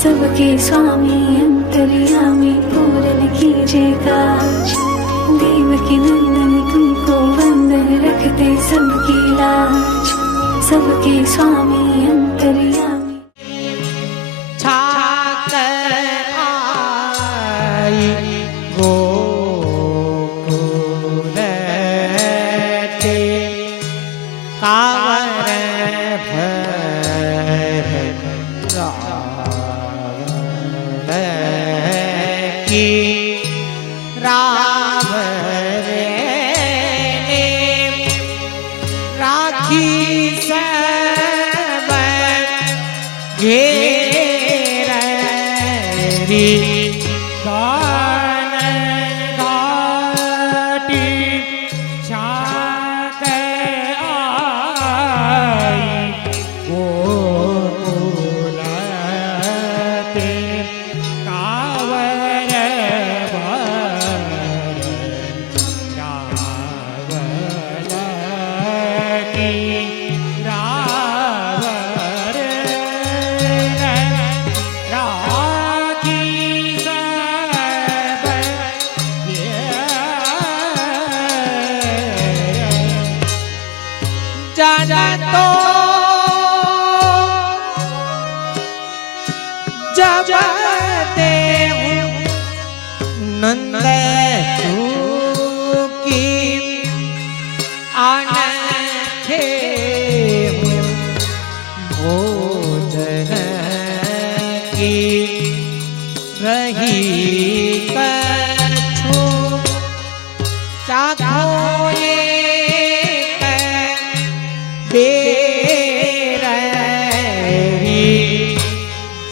सबके स्वामी अंतर्यामी पूरन कीजिए काज। देवकी नंदन तुमको वंदन रखते सबकी लाज। सबके स्वामी अंतर्यामी। छाकर आई गोकुल ते कावर राम रे राखी सब घेरी गान गाटी छाक आई गोकुल ते कावर जाना तो जब ते नंद चूकी आनखे भोजन की रही कछु चाखो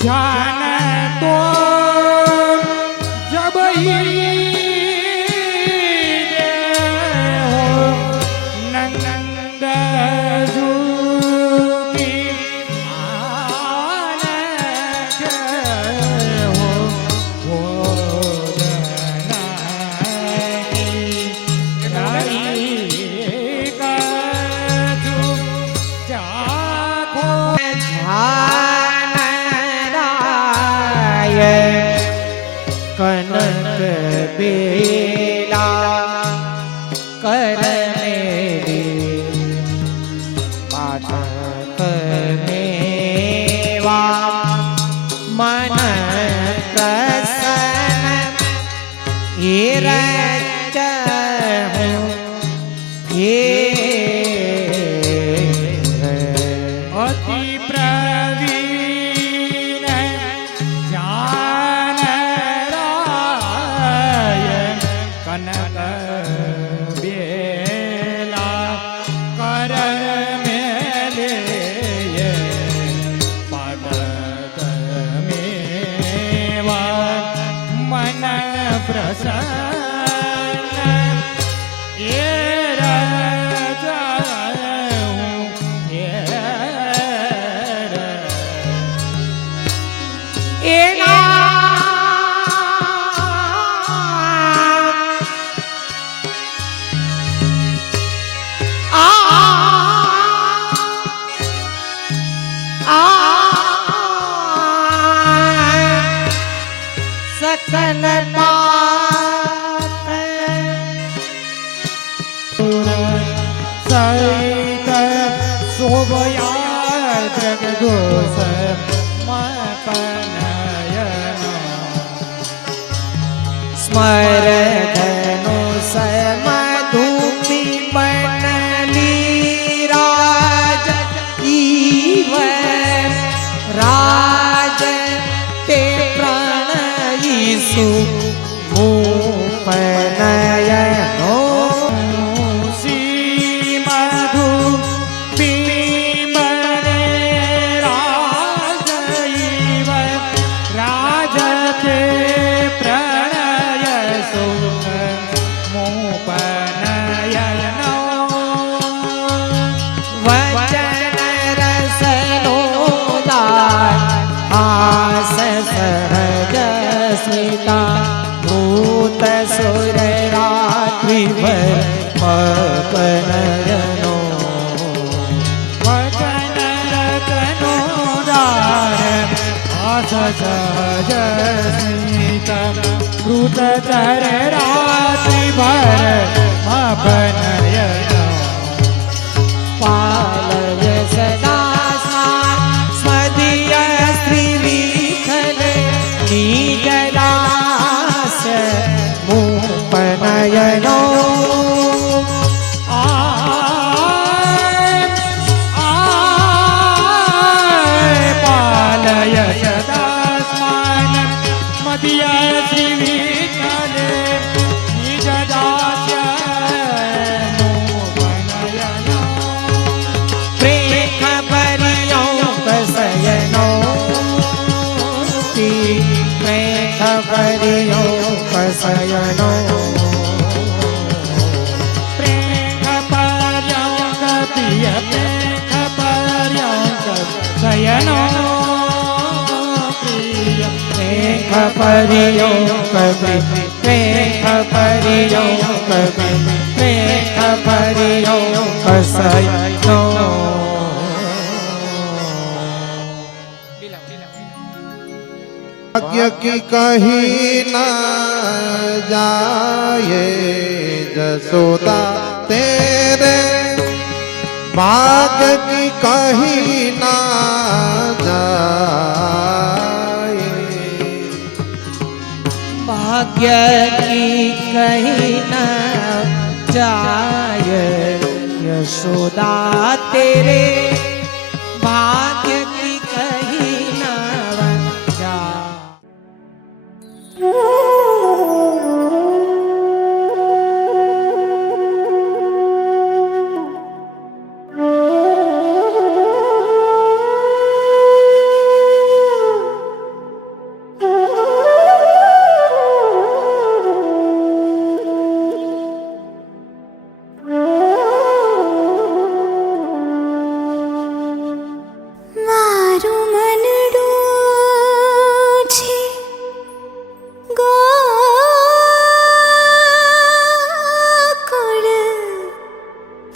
जान तो जब नंद जूकी कनक बेला कर मेरे पाठक मेवा मन प्रसन्न ये रच हे अति प्रवीण जान कनक बेला कर मेले पाठक मेवा मन प्रसन्न ये राजा सकल पाप सहित शोभया जगदोष मपनयन स्मर धनु समधुपि बनली राज इव राज ते प्रणयिसु मुपनयनो श्रीमधुपि बने राज इव राज ते प्रणय ભૂત સુર રાત્રિ ભર મગનયનો વચન રતનો દાર આસ સહજ સ્મિતમ વૃત ચર રાત્રિ ભર મપનયનો પાલય સદા સ્મદીય સ્ત્રી વિખલ નિજદાસ મુપનયનો પાલય સદા સ્માન મદિય શ્રી વિઠ્ઠલે નિજ દાસ્ય મોહનયનો પ્રેમ પરિયો કસયનો પ્રેમ પરિયો કસયનો પ્રેમ પર્યંક પ્રિય પ્રેમ પર્યંક શયનો પ્રિય પ્રેમ પરિયો કવિ પ્રેમ પરિયો કવિ પ્રેમ પરિયો કસયનો भाग्य की कहीं न जाए जसोदा तेरे भाग्य की कहीं न जाए भाग्य की कहीं न जाय यशोदा तेरे भाग्य की कहीं न जाय મારું મનડું છે ગોકુળ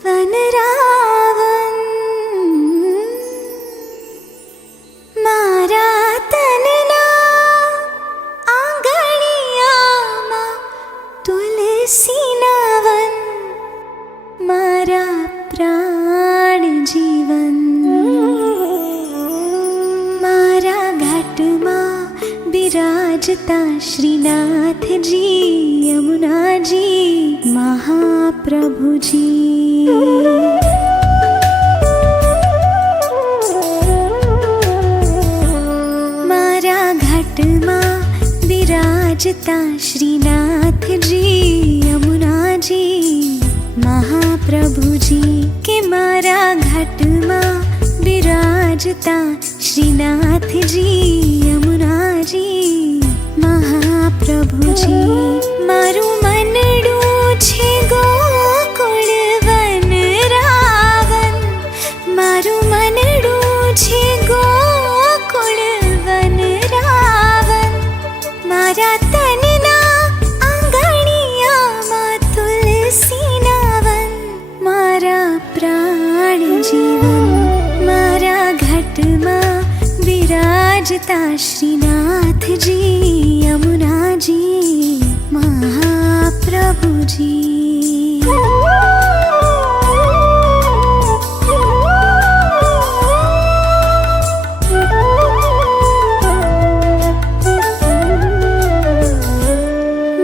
વનરાવન મારા તનના આંગણિયામાં તુલસીના વન મારા પ્રાણ જીવન મારા ઘાટમાં બિરાજતા શ્રીનાથજી યમુનાજી મહાપ્રભુજી મારા ઘાટમાં બિરાજતા શ્રીનાથજી યમુનાજી મહાપ્રભુજી કે મારા ઘાટમાં બિરાજતા શ્રીનાથજી યમુનાજી મહાપ્રભુજી મારું મનડું છે ગોકુળ વનરાવન મારું મનડું છે ગોકુળ વનરાવન મારા તનના આંગણિયામાં તુલસીના વન મારા પ્રાણ જીવન મારા ઘાટમાં બિરાજતા શ્રીનાથજી યમુનાજી મહાપ્રભુજી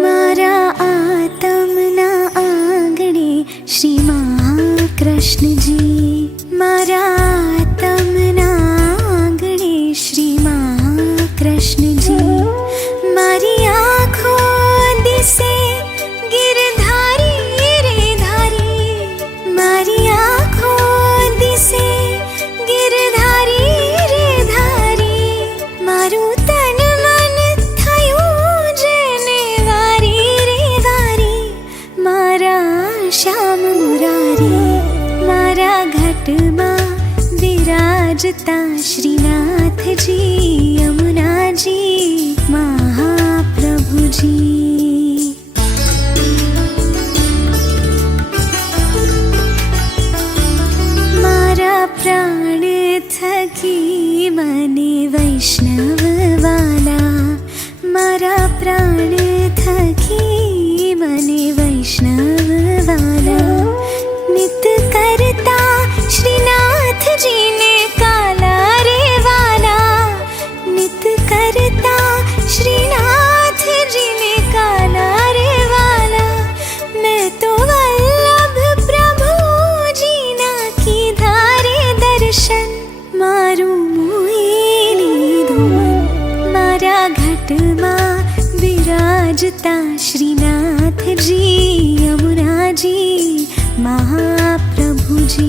મારા આતમના આંગણે શ્રી મહાકૃષ્ણજી મારા આતમના આંગણે શ્રી મહાકૃષ્ણજી મારી આંખો દિશે ગિરધારી રે ધારી મારી આંખો દિશે ગિરધારી રે ધારી મારું તન મન થયું જેને વારી રે વારી મારા શ્યામ મુરારી મારા ઘાટમાં બિરાજતા શ્રીનાથજી યમુનાજી મહાપ્રભુજી श्रीनाथ जी यमुना जी महाप्रभु जी।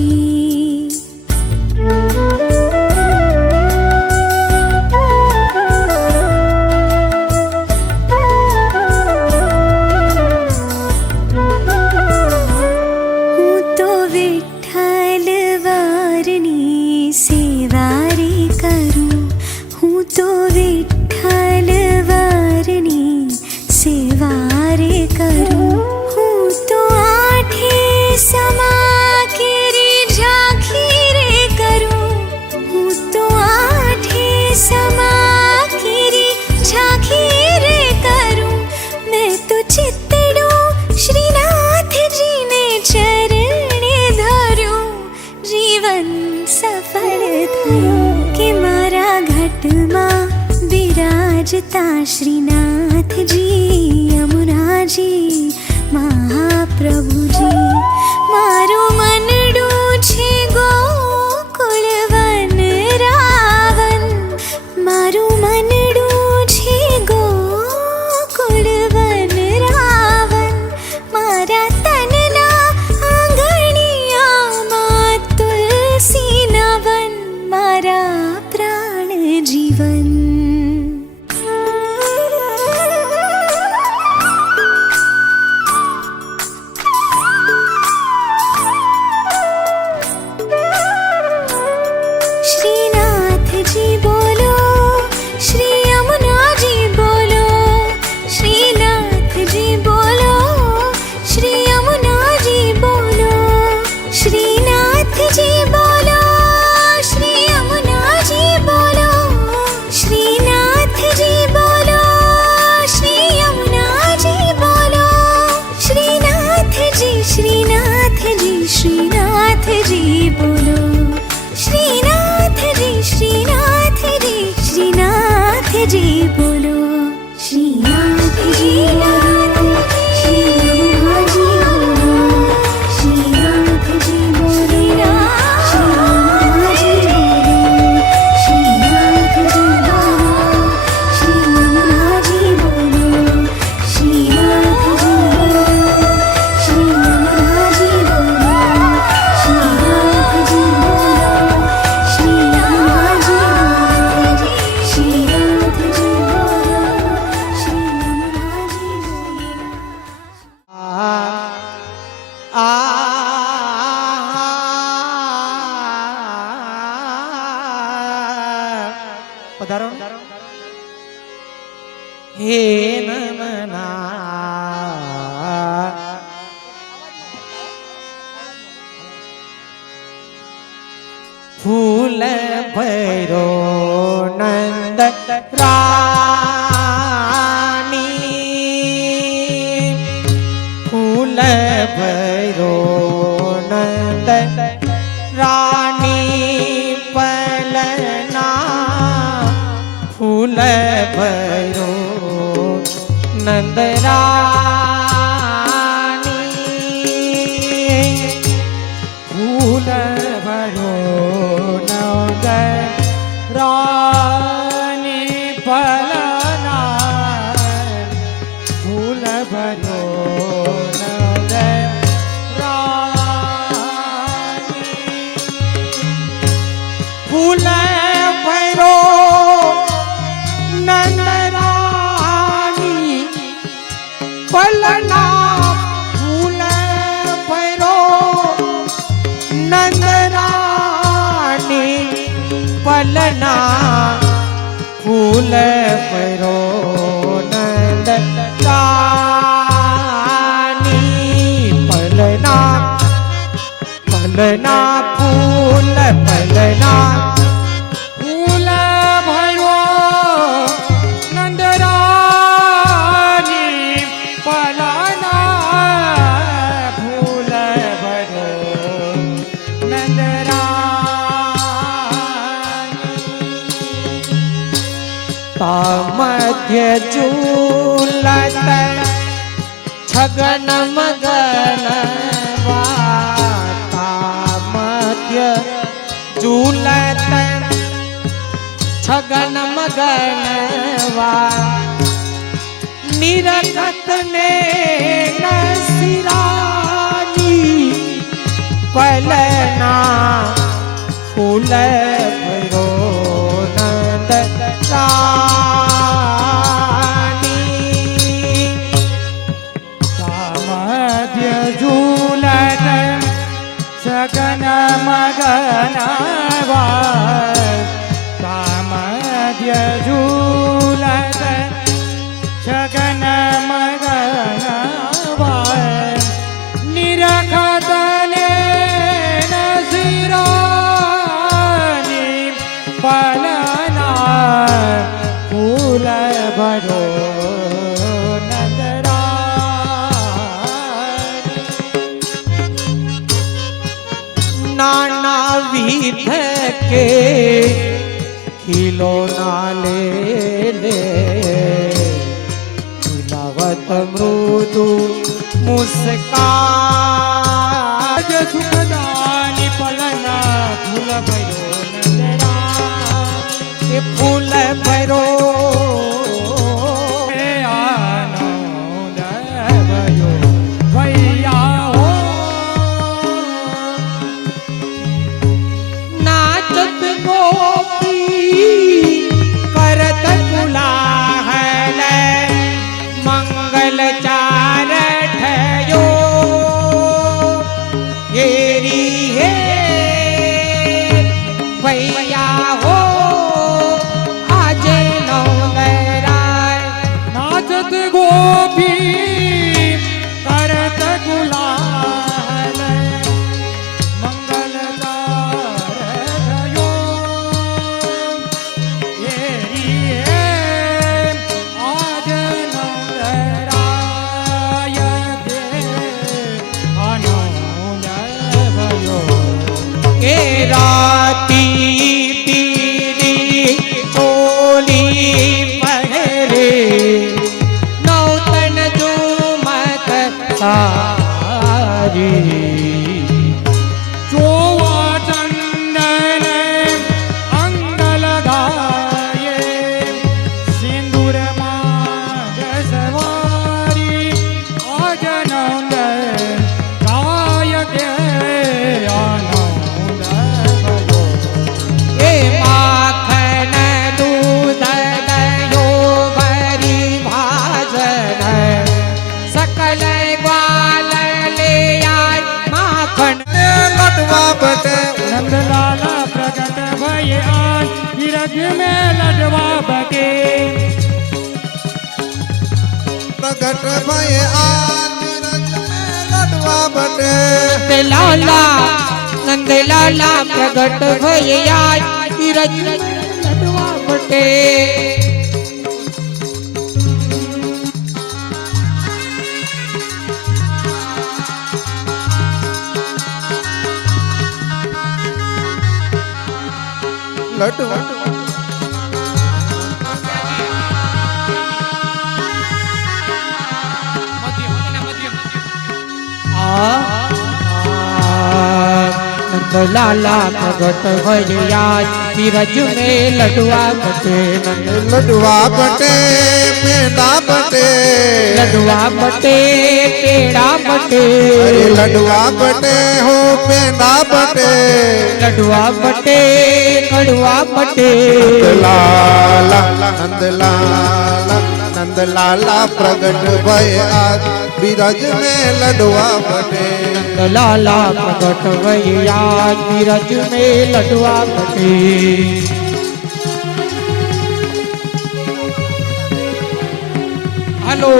श्रीनाथ जी यमुना जी महाप्रभु जी। मारो मनडू छे गोकुल वन रावण, मारू मनडू छे गोकुल वन रावण। मारा तनना आंगणिया मा तुलसी नवन, मारा प्राण जीवन। हे नमना फूल भैरो नंद रानी, फूल भैरो नंद रानी पलना, फूल भैरो नंद रानी, फूल भरो नंद रानी पलना, फूल भरो नंद रानी, फूल भैरो नंद रानी पलना, फूल भैरो नंद रानी पलना, फूल भैरो नंद रानी पलना, पलना फूल पलना, फूल भरो नंद रानी पलना, फूल भरो नंद रानी, मध्य झूलत छगन मगन वाता, मध्य झूलत छगन मगन वा, નિરખત ને નસિરાની પલના ફૂલ ભરો નંદ રાની સામધ્ય ઝૂલત સગન મગન સામધ્ય ઝૂલત સગન મગન નિરખત ને નસિરાની પલના ફૂલ ભરો નાના વિધ કે ખિલોના લે લે ખિલાવત મૃદુ મુસ્કાન સુખદાની પલના ફૂલ ભરો નંદરા એ ફૂલ ભરો આનંદ ભયો ભૈયા હો નાચત ગોપી કરત કુલાહલ મંગલ ચાર ઠયો હેરી હે ભૈયા હો આજે નવરાય નાચત ગોપી કરત ગુલાલ મંગલ થયો એરી આજ નંદરાય દે આનંદ ભયો એ રાતી પીળી ચોલી પહેરે નૌતન ઝુમક સારી જોવા ચંદન અંગ લગાયે સિંદૂરમાં સવારી આજ નંદ ગાય કે આનંદ ભયો એ માખન દૂધ દયો ભરી ભાજન સકલ ગ્વાલ લે આય માખન લડવા બટે નંદલાલા પ્રગટ ભય આજ વિરજ में लडवा बटे પ્રગટ ભય આજ લડવા બટે નંદ લાલા પ્રગટ ભયા વિરજ લડવા બટે લડવા નંદ લાલા પ્રગટ ભયા વિરજ में लडवा बटे नंद લડવા બટે મેંડા બટે लडवा बटे पेड़ा बटे અરે લડવા બટે હો પેંડા બટે लडवा बटे कड़वा बटे લાલા નંદલાલા નંદલાલા પ્રગટ ભય આજ બિરાજ में લડવા બટે लाला प्रगट भया विरज में लडवा बटे हेलो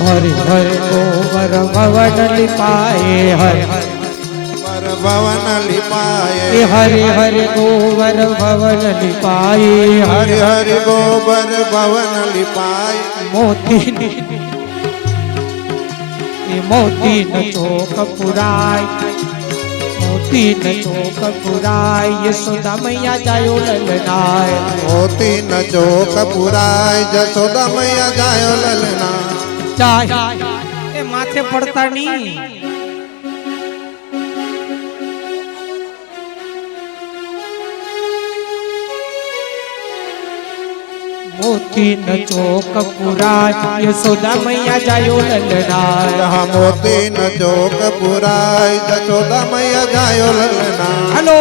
हर हर गोबर भवन लिपाए हर ભવન એ લિપાય હરે હરે ગોબર ભવન લિપાય હરિ હરિ ગોબર ભવન લિપાય મોતી એ મોતી ન ચોક પુરાય મોતી ન ચોક પુરાય યશોદા મૈયા જાયો લલનાય મોતી ન ચોક પુરાય જશોદા મૈયા જાયો લલના જાય એ માથે પડતા ની મોતી ન ચોક પુરાય યશોદા મૈયા જાયો લલનાય જહા મોતી ન ચોક પુરાય જશોદા મૈયા જાયો લલના હલો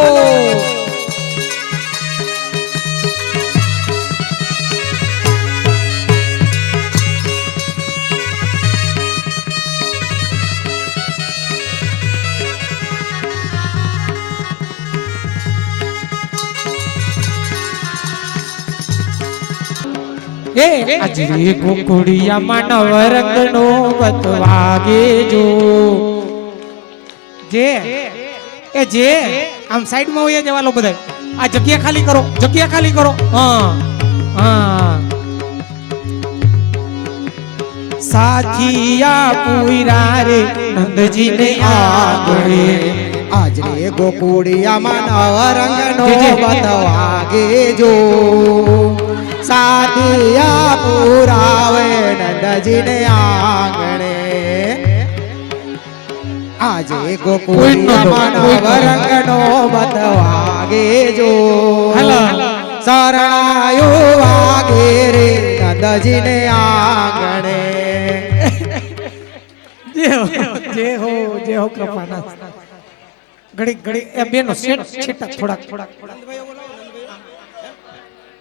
આજે ગોકુળિયા માનવ રંગનો બતવાગે જો જે એ જે આમ સાઈડ માં હોઈએ જવા લો બધા આ જગ્યા ખાલી કરો હા સાથિયા પુઈરા રે નંદજી ને આગળે આજ રે ગોકુળિયા માનવ રંગનો બતવાગે જો સાધિયા પુરાવે નંદજીને આંગણે આજે ગોકુળિયા માનવ રંગનો બતવાગે જો શરણાયો વાગે રે નંદજીને આંગણે જે હો કૃપાના ઘડી એ બેનો છેટા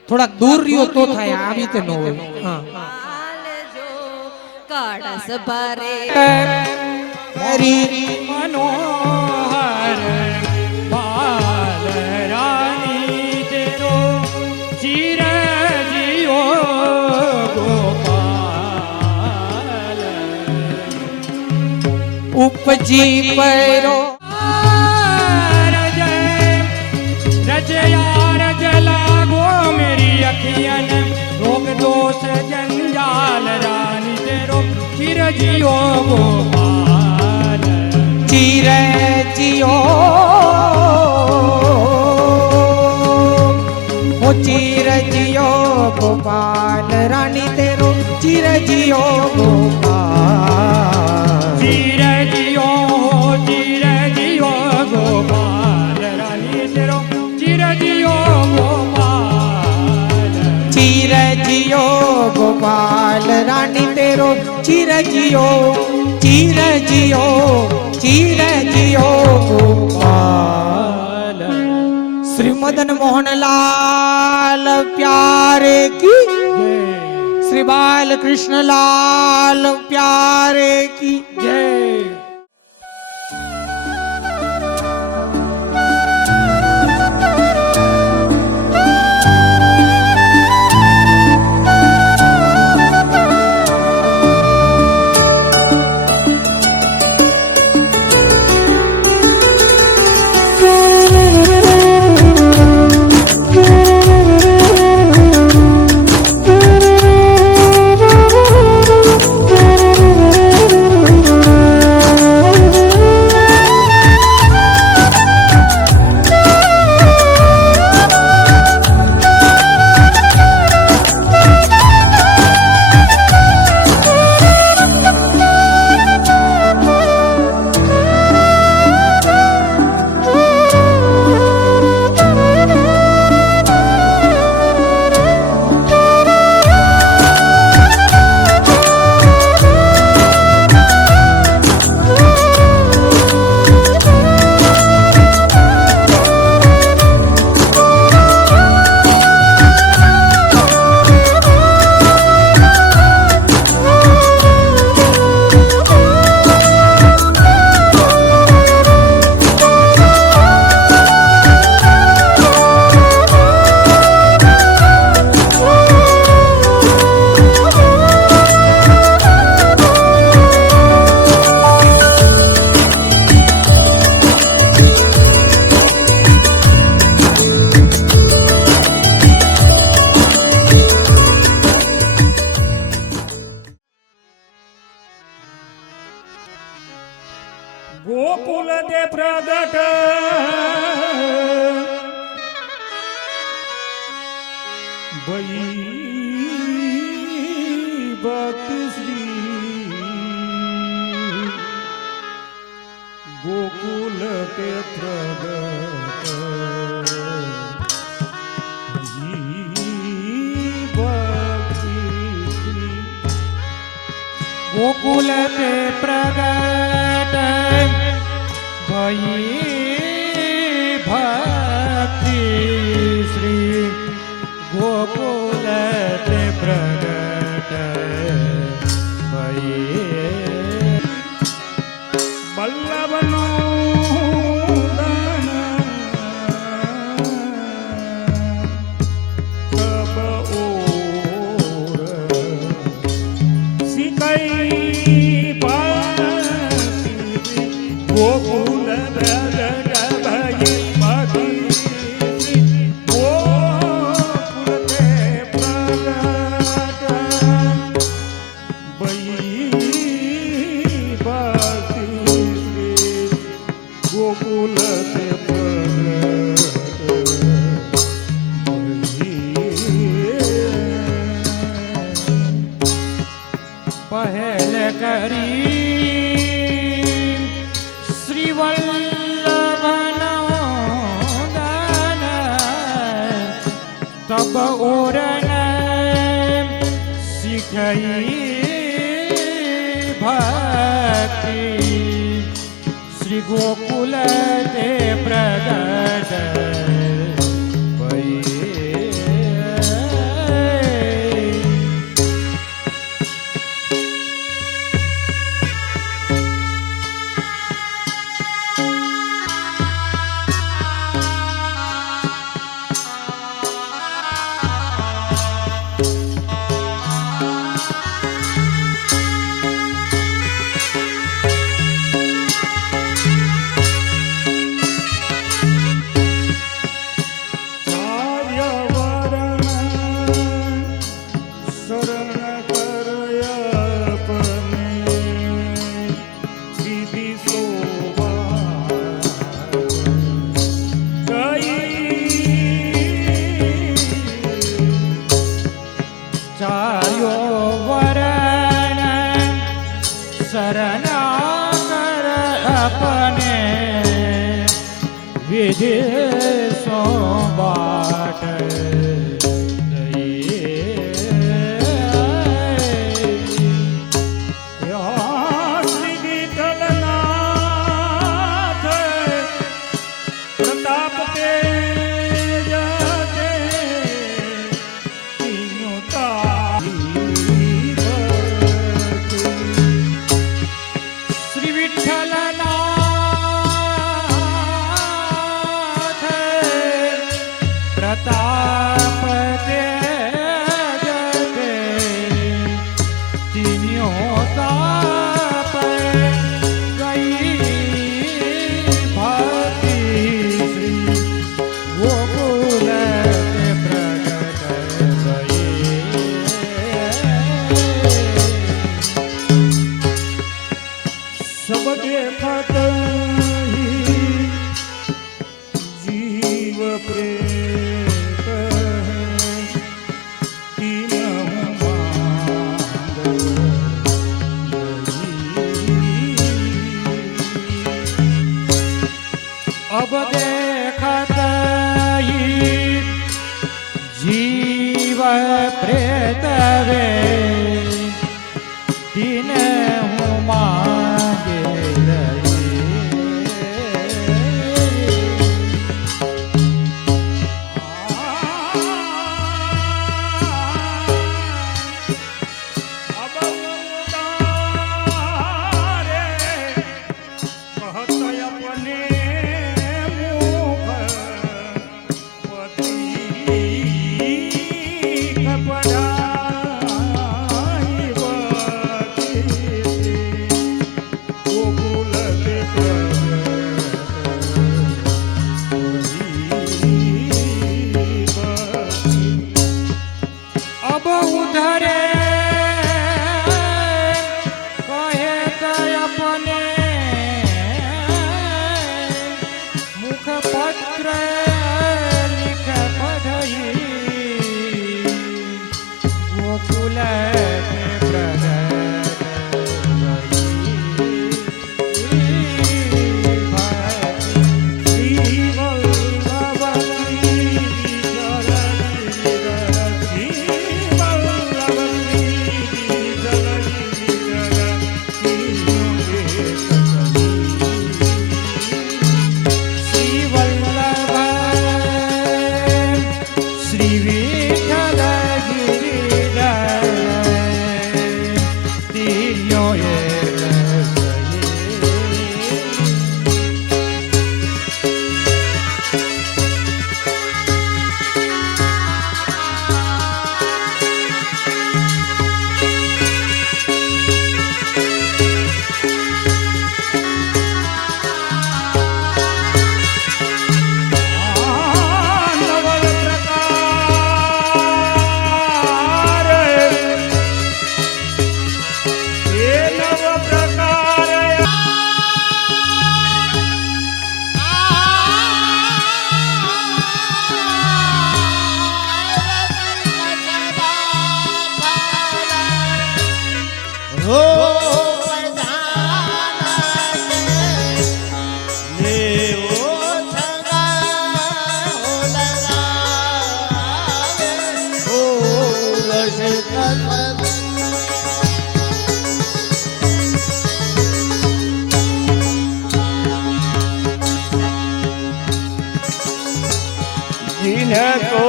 થોડાક દૂર રહ્યો તો થાય આવી રીતે ન હોય હા કાળસ ભરે હરી મનોહર બાલ રાની તેરો ચિરજીઓ ગોપાલ ઉપજી પરો રજયા રજ લાગો મેરી અખિયન રોગ દોષ જંજાલ રાની તેરો ચિરજીઓ ગોપાલ ચિરજીઓ હો ચિરજીઓ ગોપાલ રાની તેરો ચિરજીઓ ગોપાલ ચિરજીઓ ગોપાલ રાની તેરો ચિરજીઓ ગોપાલ ચિરજીઓ ગોપાલ રાની તેરો ચિરજીઓ ગોપાલ શ્રી મદન મોહનલાલ પ્યારે કી શ્રી બાલ કૃષ્ણલાલ પ્યારે કી જય प्रगट भई भक्ति श्री गोकुल ते प्रगट गोकुल ते प्रगट भई भक्ति श्री गोकुल ते प्रगट भई बल्लभनु पहल करी श्री वल्लभनो दान तब ओरन सिखई भक्ति श्री गोकुल ते प्रगट विधि सो बाट श्री विठलनाथ प्रताप के श्री विठलनाथ प्रताप जगते तीनों ताप गई भक्ति श्री गोकुल ते प्रगट भई सब देखत ही जीव प्रेत तीनों मांग अब देखत ही जीव प्रेत वे दिन मांगे से लिख पढ़ई गोकुल में प्रगट जिनको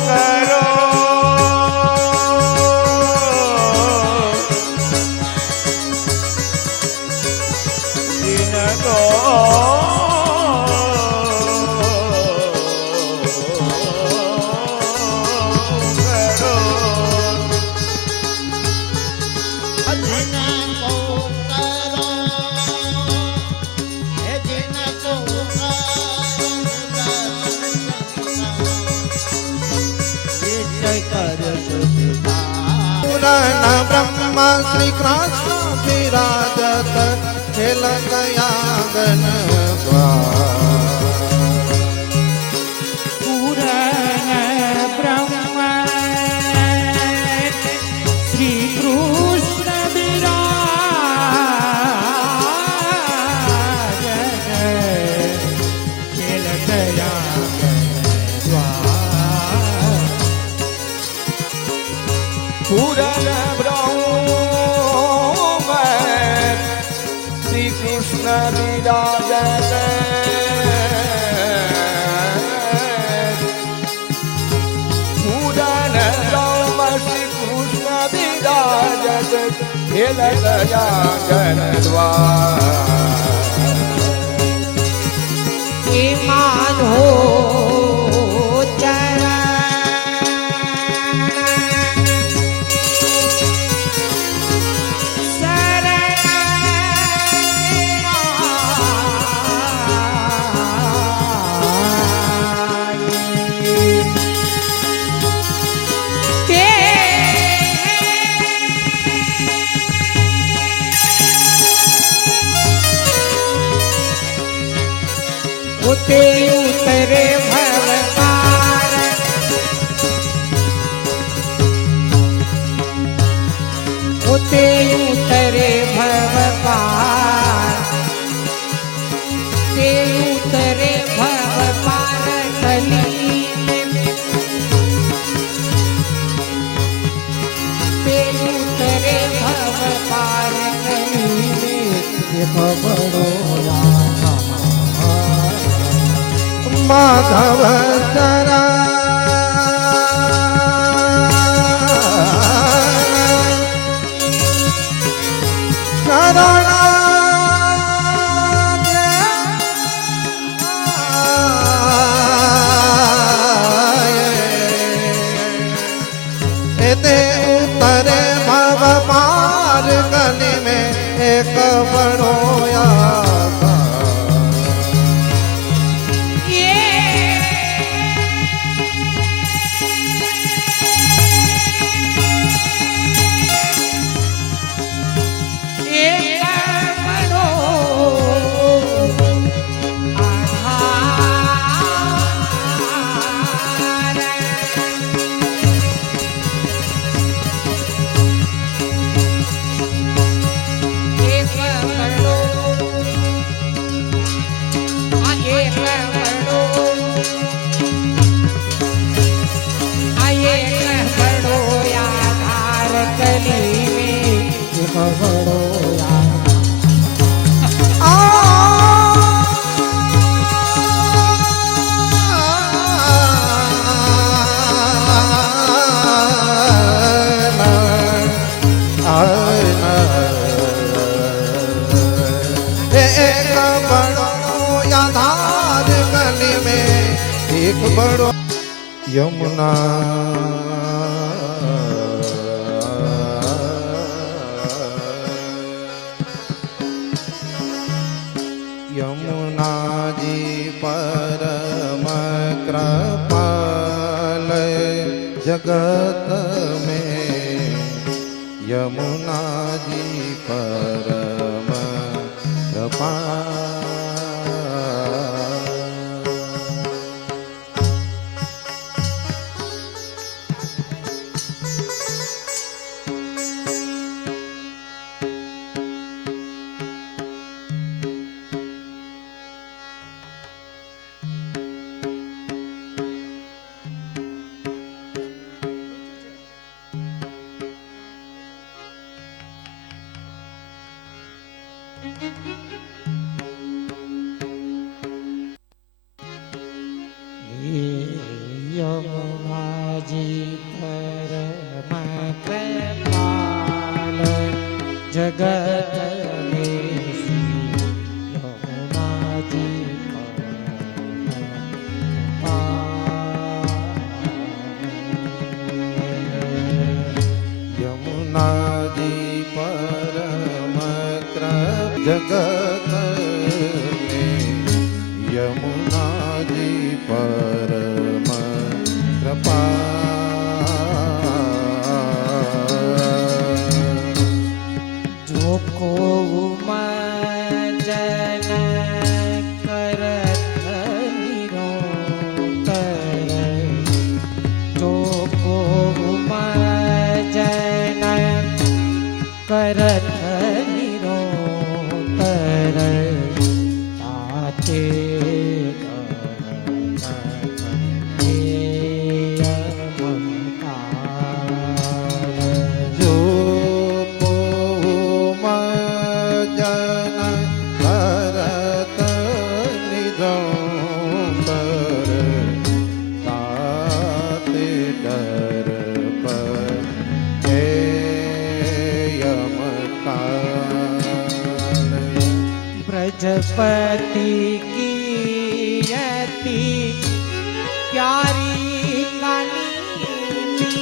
करो जिनको પૂરણ બ્રહ્મ શ્રી કૃષ્ણ વિરાજત ખેલ ગયાંગન પૂરણ બ્રહ્મ શ્રી કૃષ્ણ બિરાજ ખેલ ગયા પૂરણ બ્રહ્મ શ્રી કૃષ્ણ વિરાજત પૂરણ બ્રહ્મ શ્રી કૃષ્ણ વિરાજત ખેલ ગયા ગણદ્વાર એ માધો ઉતે ઉતરે ભવપાર ઉતે ઉતરે ભવપાર તે ઉતરે ભવપાર કલી તે ઉતરે ભવપાર કલી ખબરો માધવ સરા શરણ તે ઉતરે ભવ પાર ગલી में एक बड़ोया बड़ो यमुना यमुना जी परम कृपाल जगत में यमुना जी परम कृपाल યમુનાજી પરમ કૃપાલ જગત में યમુનાજી यमुना जी परम जगत में यमुना जी परम जो को जन करत निरंतर जो को जन करत निरंतर ताते जो जन भरत निरंतर ताते डर पर हे यमकाल ब्रजपति की अति प्यारी कनीति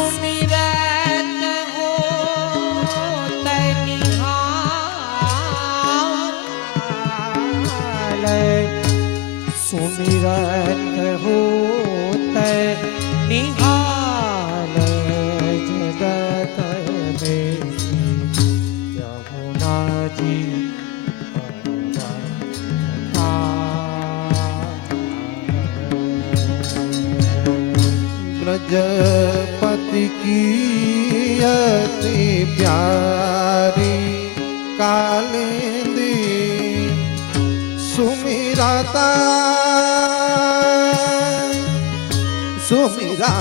सुमिरत हो तनिहाल सुमिरत हो तनिहाल जगत में यमुना जी ब्रजपति की अति प्यारी कालिंदी सुमिराता सुमिरा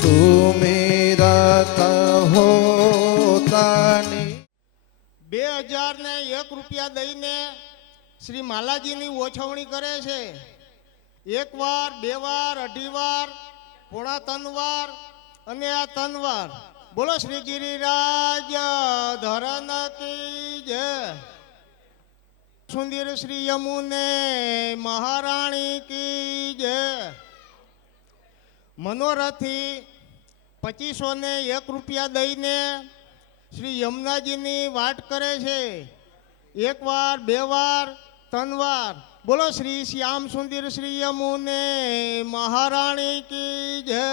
सुमिरत होतानी 2001 રૂપિયા દઈને શ્રી માલાજીની ઓછવણી કરે છે. એક વાર, બે વાર, અઢી વાર, પોણા 3 વાર અને આ 3 વાર. બોલો શ્રી ગિરિરાજ ધરન કી જય. સુંદર શ્રી યમુને મહારાણી કી જય. મનોરથી 2501 રૂપિયા દઈને શ્રી યમુનાજીની વાટ કરે છે. એક વાર, બે વાર, 3 વાર. બોલો શ્રી શ્યામ સુંદર શ્રી યમુને મહારાણી કી જય.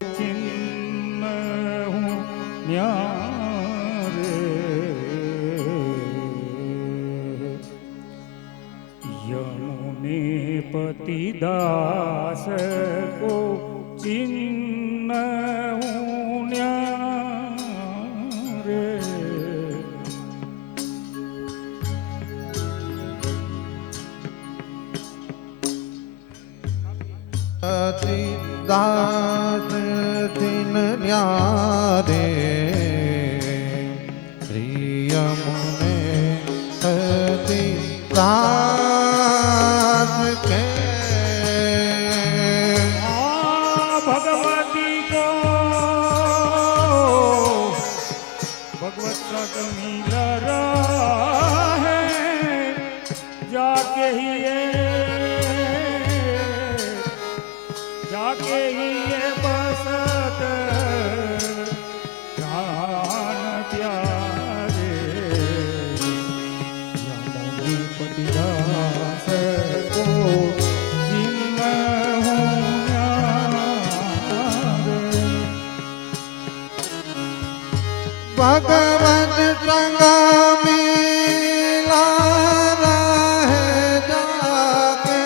ચિન્ન હું ન્યારે यमुने पतिदास को चिन्ह रे दास ન્યારે શ્રી યમુને સતી દાસ કે भगवती को भगवत संग मिल रहा है जाके ही ये बसत ज्ञान प्यारे पति दास को जिन हूँ भगवत संग मिला रहे जाके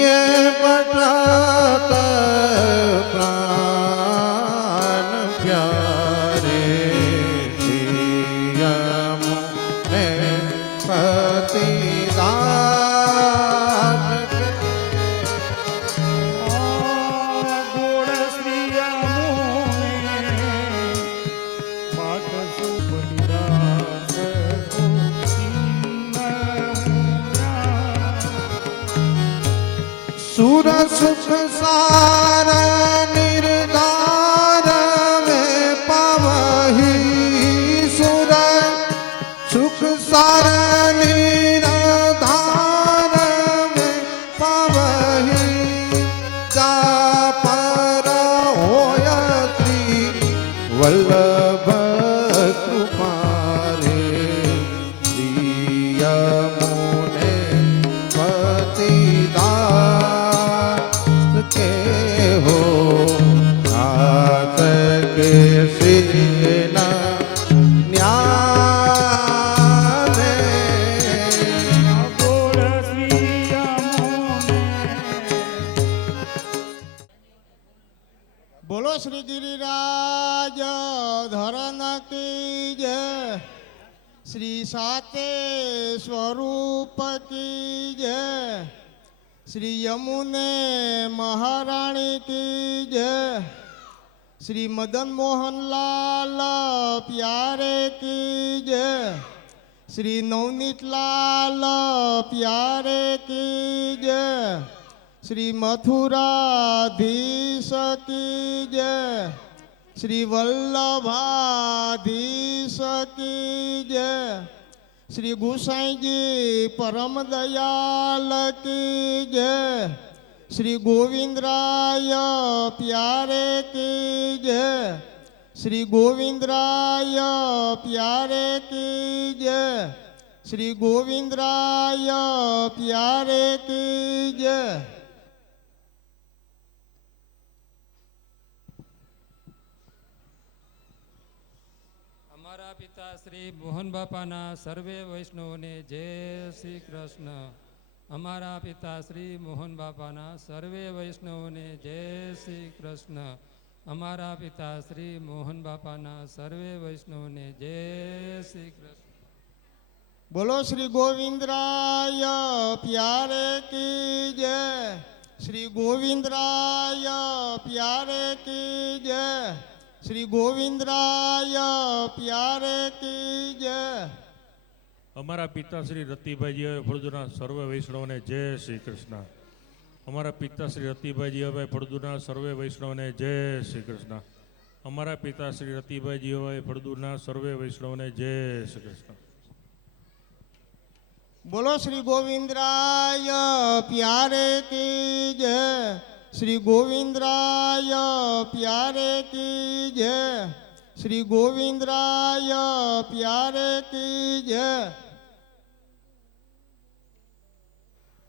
ये बटत प्राण प्यारे यमुने पति दास के गोड़ श्री यमुने मात सुबलिदास को सुर सुख सार निर्धार में पावही सुर सुख सार निर्धार में पावही जा पर होय श्री वल्लभ कुमारे श्री यमुने पति दास के हो हाथ के सिन न्यारे गोड़ श्री यमुने બોલો શ્રી ગિરિરાજ ધરન की जय श्री साते स्वरूप की जय श्री यमुने महारानी की जय श्री मदन मोहन लाल प्यारे की जय श्री नवनीत लाल प्यारे की जय श्री मथुराधीश की जय श्री वल्लभाधीश की जय श्री गोसाई जी परम दयाल की जय श्री गोविंदराय प्यारे की जय श्री गोविंदराय प्यारे की जय श्री गोविंदराय प्यारे की जय અમારા પિતા શ્રી મોહન બાપાના સર્વે વૈષ્ણવોને જય શ્રી કૃષ્ણ. અમારા પિતા શ્રી મોહન બાપાના સર્વે વૈષ્ણવોને જય શ્રી કૃષ્ણ. અમારા પિતા શ્રી મોહન બાપાના સર્વે વૈષ્ણવોને જય શ્રી કૃષ્ણ. बोलो श्री गोविंदराय प्यारे की जय श्री गोविंदराय प्यारे की जय श्री गोविंदराय प्यारे की जय અમારા પિતાશ્રી રતિભાઈજી હવે ફળદુના સર્વ વૈષ્ણવને જય શ્રી કૃષ્ણ. અમારા પિતાશ્રી રતિભાઈજી હવે ફળદુના સર્વે વૈષ્ણવને જય શ્રી કૃષ્ણ. અમારા પિતાશ્રી રતિભાઈજી હવે ફળદુના સર્વે વૈષ્ણવને જય શ્રી કૃષ્ણ. बोलो श्री गोविंदराय प्यारे की जय श्री गोविंदराय प्यारे की जय श्री गोविंदराय प्यारे की जय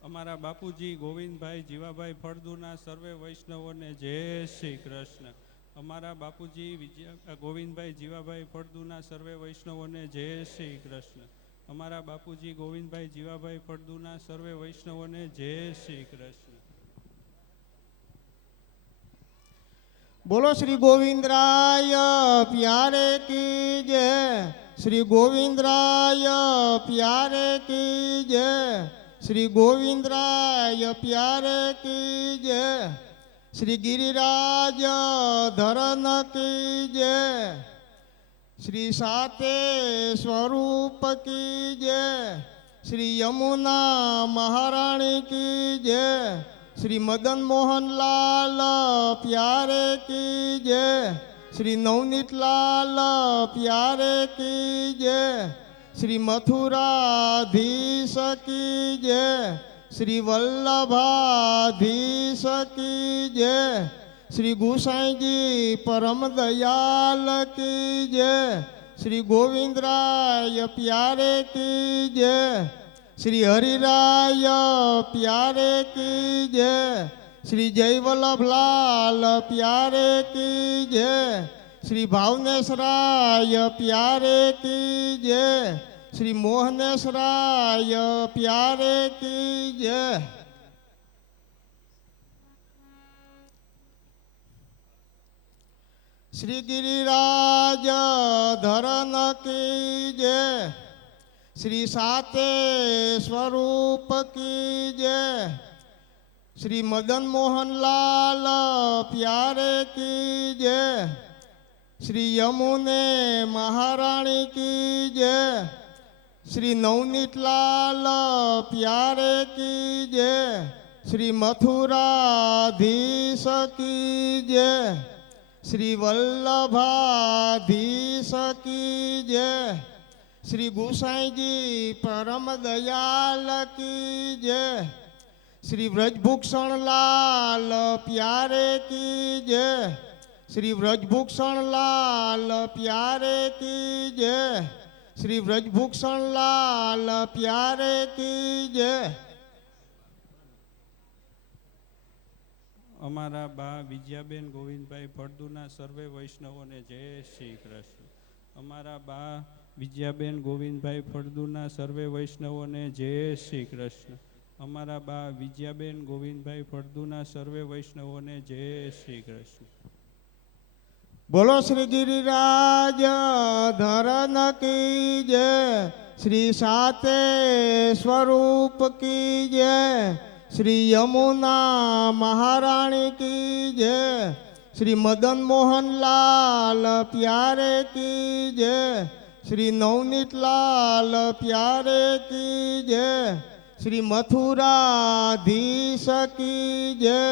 અમારા બાપુજી ગોવિંદભાઈ જીવાભાઈ ફળદુના સર્વે વૈષ્ણવોને જય શ્રી કૃષ્ણ. અમારા બાપુજી ગોવિંદભાઈ જીવાભાઈ ફળદુના સર્વે વૈષ્ણવોને જય શ્રી કૃષ્ણ. અમારા બાપુજી ગોવિંદભાઈ જીવાભાઈ ફળદુના સર્વે વૈષ્ણવોને જય શ્રી કૃષ્ણ. बोलो श्री गोविंदराय प्यारे की जय श्री गोविंदराय प्यारे की जय श्री गोविंदराय प्यारे की जय, श्री गिरिराज धरन की जय, श्री साते स्वरूप की जय, श्री यमुना महारानी की जय, श्री मदन मोहन लाल प्यारे की जय, श्री नवनीत लाल प्यारे की जय, श्री मथुराधीश की जय, श्री वल्लभाधीश की जय, श्री गोसाई जी परम दयाल की जय, श्री गोविंदराय प्यारे की जय, श्री हरिराय प्यारे की जय, श्री जय वल्लभ लाल प्यारे की जय, श्री भावनेश्वराय प्यारे की जय, श्री मोहनेश्वराय प्यारे की जय। श्री गिरिराज धरन की जय, श्री साते स्वरूप की जय, श्री मदन मोहन लाल प्यारे की जय, श्री यमुने महारानी की जय, श्री नवनीत लाल प्यारे की जय, श्री मथुराधीश की जय, श्री वल्लभाधीश की जय, श्री गोसाई जी परम दयाल की जय, श्री व्रजभूषण लाल प्यारे की जय, श्री व्रजभूषण लाल प्यारे की जय, श्री व्रजभूषण लाल प्यारे की जय। અમારા બા વિજયાબેન ગોવિંદભાઈ ફળદુના સર્વે વૈષ્ણવોને જય શ્રી કૃષ્ણ। અમારા બા વિજયાબેન ગોવિંદભાઈ ફળદુના સર્વે વૈષ્ણવોને જય શ્રી કૃષ્ણ। અમારા બા વિજયાબેન ગોવિંદભાઈ ફળદુના સર્વે વૈષ્ણવોને જય શ્રી કૃષ્ણ। बोलो श्री गिरिराज धरन की जय, श्री साते स्वरूप की जय, श्री यमुना महारानी की जय, श्री मदन मोहन लाल प्यारे की जय, श्री नवनीत लाल प्यारे की जय, श्री मथुराधीश की जय,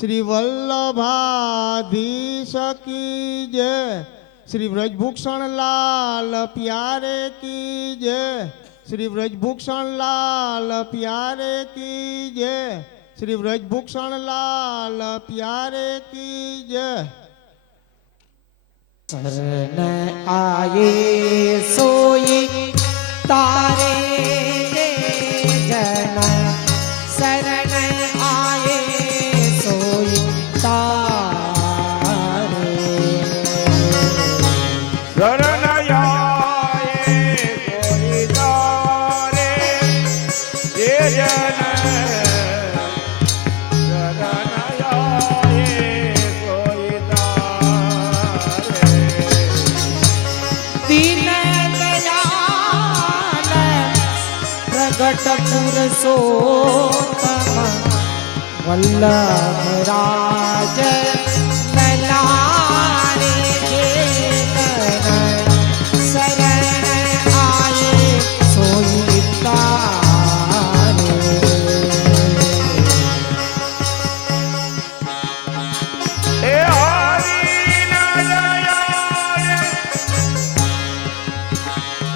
श्री वल्लभाधीश की जय, श्री व्रजभूषण लाल प्यारे की जय, श्री व्रजभूषण लाल प्यारे की जय, श्री व्रजभूषण लाल प्यारे की जय। शरण आए सोई तारे जन, शरण आए सोई तारे, शरण आए कोई तारे ये जन, शरण आए कोई तारे, दीन दयाल प्रगट पुरुषोत्तम, वल्लभ राज मलारे जेतन, शरण आए सोई तारे। हे हरि न दयाल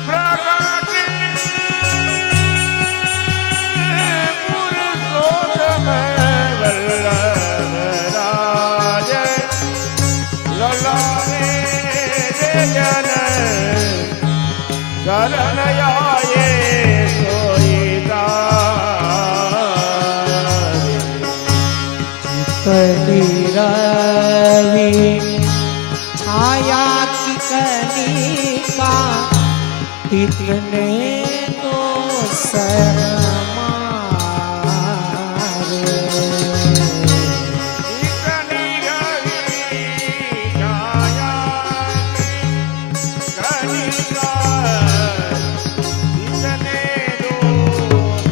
प्रगट पुरुषोत्तम, वल्लभ राज ललारे जन, शरण आए सोई तारे, कली रवि छाया की कनिका, इतने तो समारे। इतनी गवी छाया कनिका, इतने दूर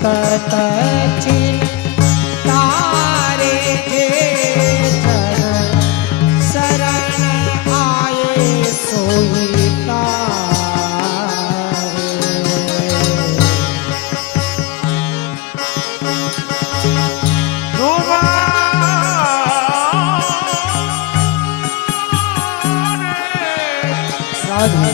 સતત તારે જે ચરણ શરણ આયે સોઈ તારે સાધુ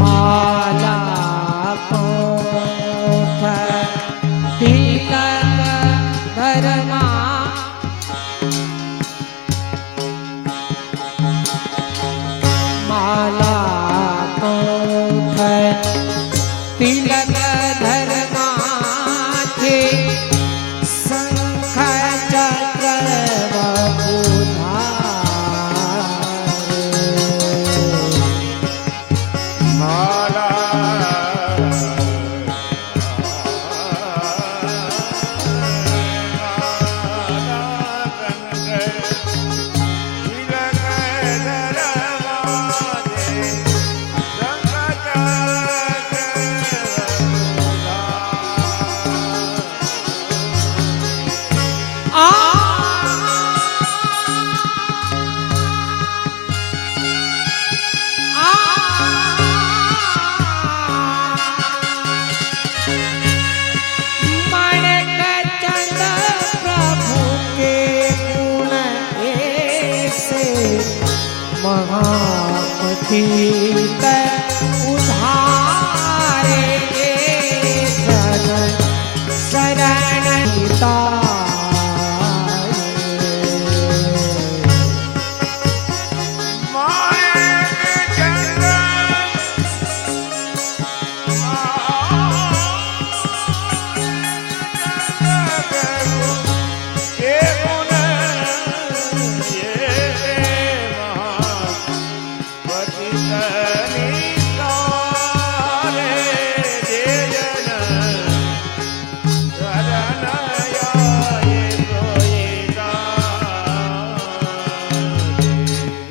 માલા કોઠ તિલક ધરમા માલા કોઠ તિલક ધરમાથી શંખ ચક્ર महापति उधारे शरण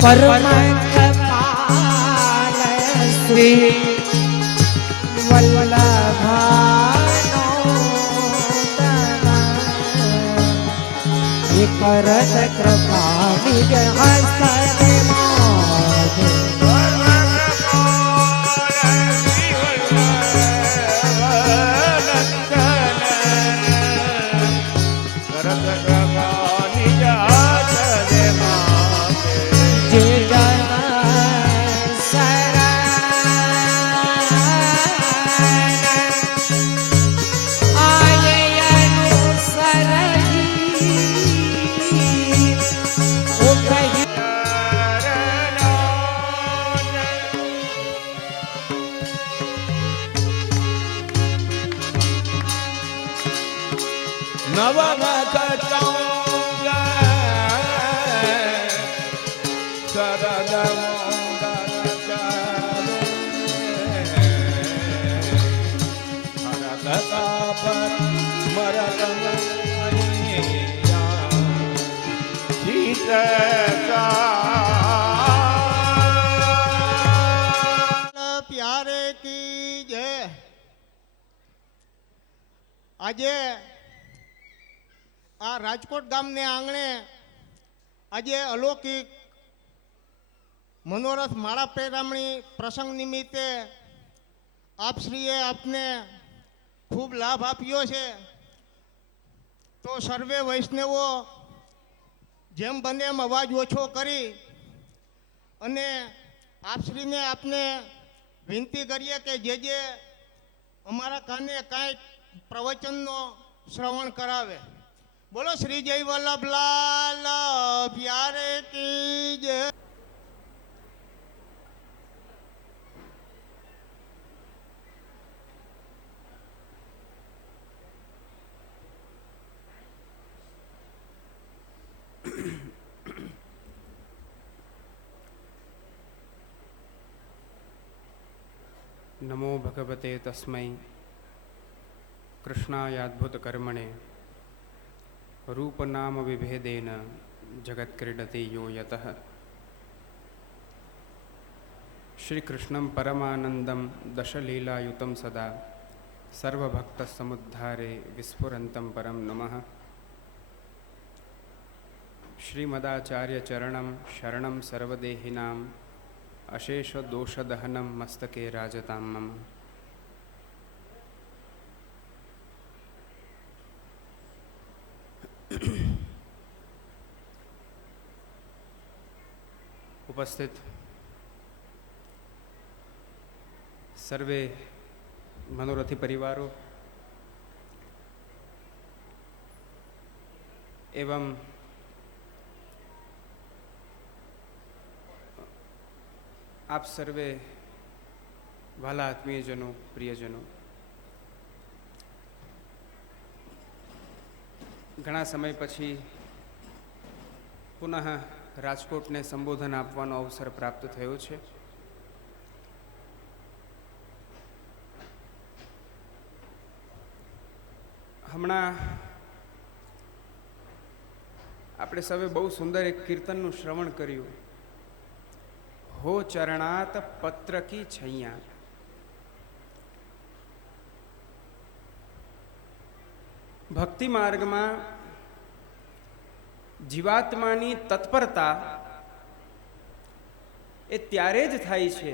परम कृपाल श्री वल्लभानो करत कृपा निज हस्त प्यारे की जय। આજે આ રાજકોટ ગામને આંગણે આજે અલૌકિક મનોરથ માળા પેરામણી પ્રસંગ નિમિત્તે આપશ્રીએ આપને ખૂબ લાભ આપ્યો છે, તો સર્વે વૈષ્ણવો જેમ બને એમ અવાજ ઓછો કરી અને આપશ્રીને આપને વિનંતી કરીએ કે જે અમારા કાને કાંઈક પ્રવચનનો શ્રવણ કરાવે. બોલો શ્રી જય વલ્લભલાલ પ્યારે કી જય. નમો ભગવતે તસ્મૈ કૃષ્ણાયાદ્ભુતકર્મણે રૂપનામ વિભેદેન જગત્ક્રીડતિ યો યતઃ શ્રીકૃષ્ણં પરમાનંદં દશલીલાયુતં સદા સર્વભક્તસમુદ્ધારે વિસ્ફુરન્तं પરમ નમઃ. શ્રીમદાચાર્યચરણં શરણં સર્વદેહિનાં અશેષદોષદહनं મસ્તકે રાજતાં મમ. ઉપસ્થિત સર્વે મનોરથી પરિવારો એવં આપ સર્વે વાલા આત્મીયજનો, પ્રિયજનો, ઘણા સમય પછી પુનઃ રાજકોટને સંબોધન આપવાનો અવસર પ્રાપ્ત થયો છે. હમણાં આપણે સૌએ બહુ સુંદર એક કીર્તનનું શ્રવણ કર્યું. હો ચરણાત પત્ર કી છૈયા. ભક્તિ માર્ગમાં જીવાત્માની તત્પરતા એ ત્યારે જ થાય છે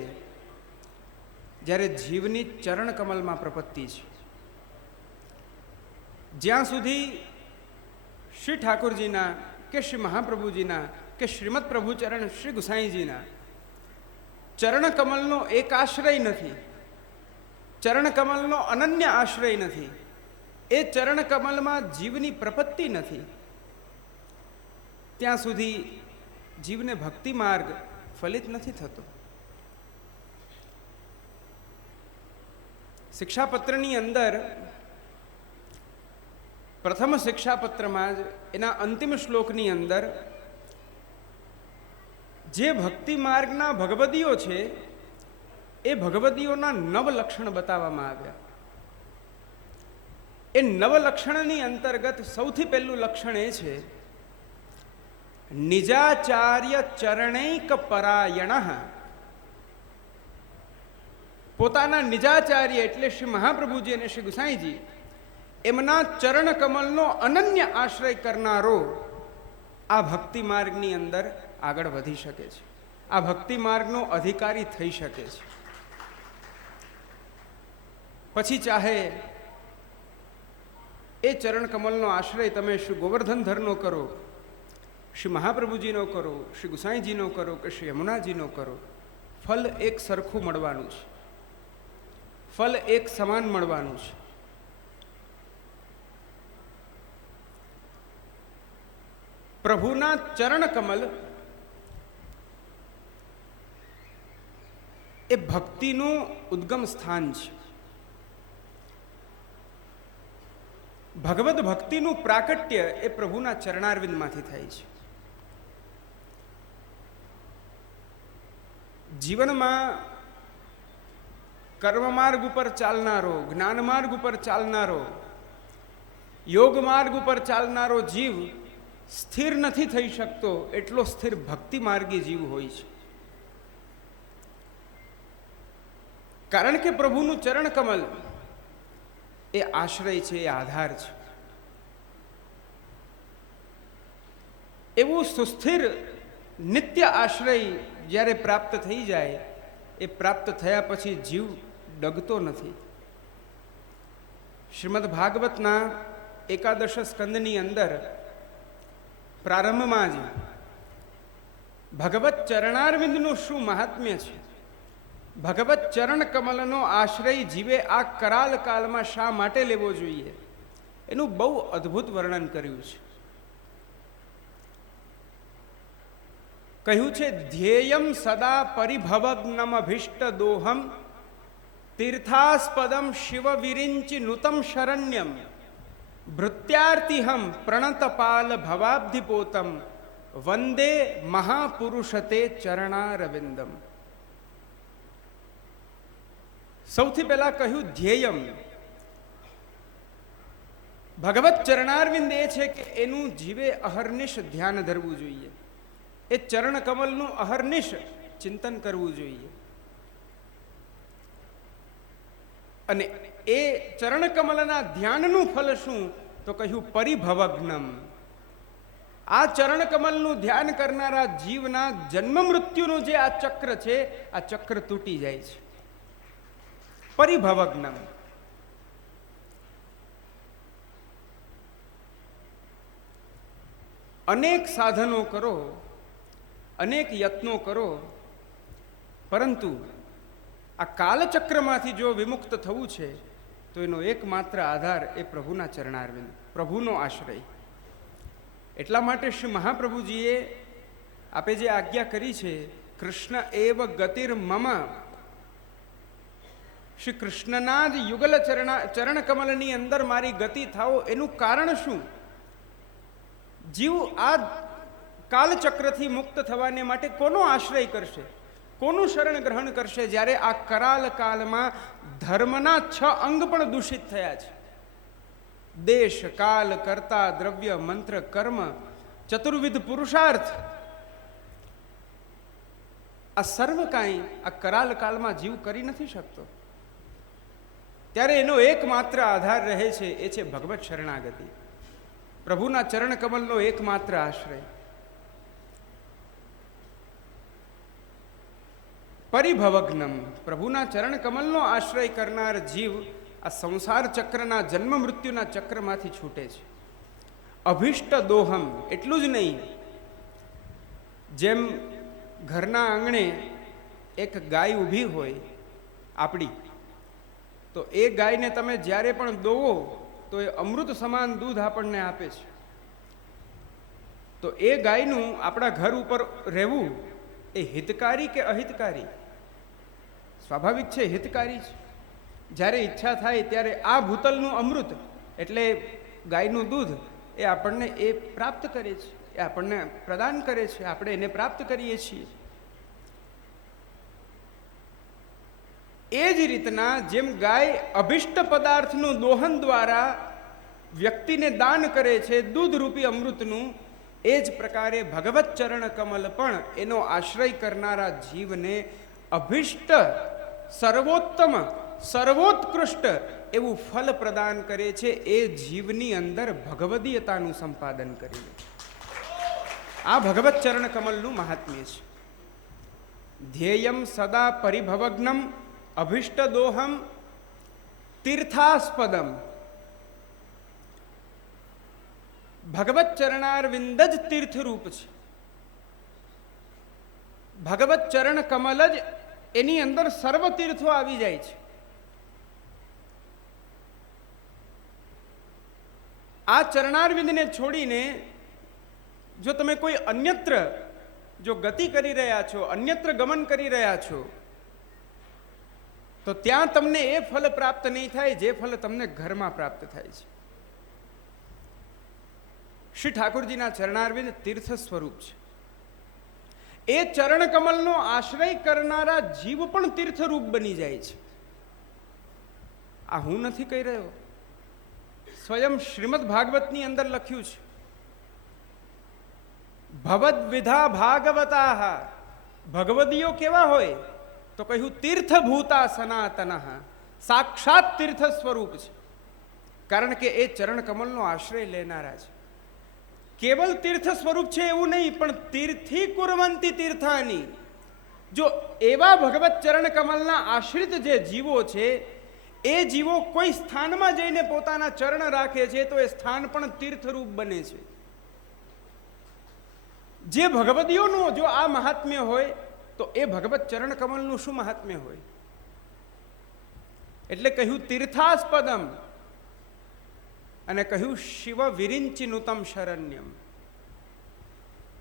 જ્યારે જીવની ચરણ કમલમાં પ્રપત્તિ છે. જ્યાં સુધી શ્રી ઠાકોરજીના કે શ્રી મહાપ્રભુજીના કે શ્રીમદ પ્રભુચરણ શ્રી ગુસાઈજીના ચરણ કમલનો એક આશ્રય નથી, ચરણ કમલનો અનન્ય આશ્રય નથી, એ ચરણ કમલમાં જીવની પ્રપત્તિ નથી, ત્યાં સુધી જીવને ભક્તિ માર્ગ ફલિત નથી થતો. શિક્ષાપત્રની અંદર પ્રથમ શિક્ષાપત્રમાં જ એના અંતિમ શ્લોકની અંદર જે ભક્તિ માર્ગના ભગવદીઓ છે એ ભગવદીઓના નવ લક્ષણ બતાવવામાં આવ્યા. એ નવ લક્ષણની અંતર્ગત સૌથી પહેલું લક્ષણ એ છે નિજાચાર્ય ચરણૈક પરાયણ. પોતાના નિજાચાર્ય એટલે શ્રી મહાપ્રભુજી અને શ્રી ગુસાઈજી એમના ચરણ કમલનો અનન્ય આશ્રય કરનારો આ ભક્તિ માર્ગની અંદર આગળ વધી શકે છે, આ ભક્તિ માર્ગનો અધિકારી થઈ શકે છે. પછી ચાહે એ ચરણ કમલનો આશ્રય તમે શ્રી ગોવર્ધનધરનો કરો, શ્રી મહાપ્રભુજીનો કરો, શ્રી ગુસાઈજીનો કરો કે શ્રી યમુનાજીનો કરો, ફલ એક સરખું મળવાનું છે, ફલ એક સમાન મળવાનું છે. પ્રભુના ચરણ કમલ એ ભક્તિનું ઉદ્ગમ સ્થાન છે. ભગવદ ભક્તિનું પ્રાકટ્ય એ પ્રભુના ચરણારવિંદમાંથી થાય છે. જીવનમાં કર્મ માર્ગ ઉપર ચાલનારો, જ્ઞાન માર્ગ ઉપર ચાલનારો, યોગ માર્ગ ઉપર ચાલનારો જીવ સ્થિર નથી થઈ શકતો એટલો સ્થિર ભક્તિ માર્ગી જીવ હોય છે. કારણ કે પ્રભુનું ચરણ કમલ એ આશ્રય છે, એ આધાર છે. એવું સુસ્થિર નિત્ય આશ્રય જ્યારે પ્રાપ્ત થઈ જાય, એ પ્રાપ્ત થયા પછી જીવ ડગતો નથી. શ્રીમદ ભાગવતના એકાદશ સ્કંદની અંદર પ્રારંભમાં જ ભગવત ચરણારવિંદનું શું મહાત્મ્ય છે, ભગવત ચરણ કમલનો આશ્રય જીવે આ કરાલ કાળમાં શા માટે લેવો જોઈએ, એનું બહુ અદ્ભુત વર્ણન કર્યું છે. કહ્યું છે ધ્યેયમ સદા પરિભવગ્નમ અભિષ્ટ દોહમ તીર્થાસ્પદમ શિવ વિરિંચી નુતમ શરણ્યમ ભૃત્યાર્તિહમ પ્રણતપાલ ભવાબ્ધિપોતમ વંદે મહાપુરુષતે ચરણારવિંદમ. સૌથી પહેલા કહ્યું ધ્યેયમ. ભગવત ચરણારવિંદ એ છે કે એનું જીવે અહર્નિશ ધ્યાન ધરવું જોઈએ, એ ચરણ કમલનું અહર્નિશ ચિંતન કરવું જોઈએ. અને એ ચરણ કમલના ધ્યાનનું ફલ શું? તો કહ્યું પરિભવગ્નમ. આ ચરણ કમલનું ધ્યાન કરનારા જીવના જન્મ મૃત્યુનું જે આ ચક્ર છે, આ ચક્ર તૂટી જાય છે. પરિભવગ્નમ. અનેક સાધનો કરો, અનેક યત્નો કરો, પરંતુ આ કાલચક્રમાંથી જો વિમુક્ત થવું છે તો એનો એકમાત્ર આધાર એ પ્રભુના ચરણારવિંદ, પ્રભુનો આશ્રય. એટલા માટે શ્રી મહાપ્રભુજીએ આપે જે આજ્ઞા કરી છે, કૃષ્ણ એવ ગતિર મમ, શ્રી કૃષ્ણના જ યુગલ ચરણ કમલની અંદર મારી ગતિ થાઓ. એનું કારણ શું? જીવ આ કાલચક્રથી મુક્ત થવાને માટે કોનો આશ્રય કરશે, કોનું શરણ ગ્રહણ કરશે? જ્યારે આ કરાલ કાલમાં ધર્મના 6 અંગ પણ દૂષિત થયા છે. દેશ, કાલ, કર્તા, દ્રવ્ય, મંત્ર, કર્મ, ચતુર્વિધ પુરુષાર્થ, આ સર્વ કાંઈ આ કરાલ કાલમાં જીવ કરી નથી શકતો. ત્યારે એનો એકમાત્ર આધાર રહે છે, એ છે ભગવત શરણાગતિ, પ્રભુના ચરણ કમલનો એકમાત્ર આશ્રય. પરિભવગ્નમ. પ્રભુના ચરણ કમલનો આશ્રય કરનાર જીવ આ સંસાર ચક્રના જન્મ મૃત્યુના ચક્રમાંથી છૂટે છે. અભિષ્ટ દોહમ. એટલું જ નહીં, જેમ ઘરના આંગણે એક ગાય ઊભી હોય આપણી, તો એ ગાયને તમે જ્યારે પણ દોવો તો એ અમૃત સમાન દૂધ આપણને આપે છે. તો એ ગાયનું આપણા ઘર ઉપર રહેવું એ હિતકારી કે અહિતકારી? સ્વાભાવિક છે, હિતકારી છે. જ્યારે ઈચ્છા થાય ત્યારે આ ભૂતલનું અમૃત એટલે ગાયનું દૂધ એ આપણને એ પ્રાપ્ત કરે છે, એ આપણને પ્રદાન કરે છે, આપણે એને પ્રાપ્ત કરીએ છીએ. એ જ રીતના જેમ ગાય અભિષ્ટ પદાર્થનું દોહન દ્વારા વ્યક્તિને દાન કરે છે દૂધરૂપી અમૃતનું, એ જ પ્રકારે ભગવત ચરણ કમલ પણ એનો આશ્રય કરનારા જીવને અભિષ્ટ સર્વોત્તમ સર્વોત્કૃષ્ટ એવું ફલ પ્રદાન કરે છે, એ જીવની અંદર ભગવદીયતાનું સંપાદન કરીને. આ ભગવત ચરણ કમલનું મહાત્મ્ય છે. ધ્યેયમ સદા પરિભવગ્નમ અભિષ્ટ દોહમ તીર્થાસ્પદમ. ભગવત ચરણારવિંદ જ તીર્થરૂપ છે. ભગવત ચરણ કમલ જ એની અંદર સર્વ તીર્થો આવી જાય છે. આ ચરણારવિંદને છોડીને જો તમે કોઈ અન્યત્ર જો ગતિ કરી રહ્યા છો, અન્યત્ર ગમન કરી રહ્યા છો, તો ત્યાં તમને એ ફલ પ્રાપ્ત નહીં થાય જે ફલ તમને ઘરમાં પ્રાપ્ત થાય છે. શ્રી ઠાકોરજીના ચરણારવિંદ તીર્થ સ્વરૂપ છે. એ ચરણ કમલનો આશ્રય કરનારા જીવ પણ તીર્થરૂપ બની જાય છે. આ હું નથી કહી રહ્યો, સ્વયં શ્રીમદ ભાગવતની અંદર લખ્યું છે. ભવદ્વિધા ભાગવતા. ભગવદીઓ કેવા હોય? તો કહ્યું તીર્થભૂતા સનાતન, સાક્ષાત તીર્થ સ્વરૂપ છે. કારણ કે એ ચરણ કમલનો આશ્રય લેનારા છે. કેવલ તીર્થ સ્વરૂપ છે એવું નહીં, પણ તીર્થી કુર્વંતી તીર્થાની. જો એવા ભગવત ચરણ કમલના આશ્રિત જે જીવો છે, એ જીવો કોઈ સ્થાનમાં જઈને પોતાના ચરણ રાખે છે તો એ સ્થાન પણ તીર્થરૂપ બને છે. જે ભગવદીઓનું જો આ મહાત્મ્ય હોય તો એ ભગવત ચરણ કમલનું શું મહાત્મ્ય હોય? એટલે કહ્યું તીર્થાસ્પદમ, અને કહ્યું શિવ વિરિંચિનુતમ શરણ્યમ.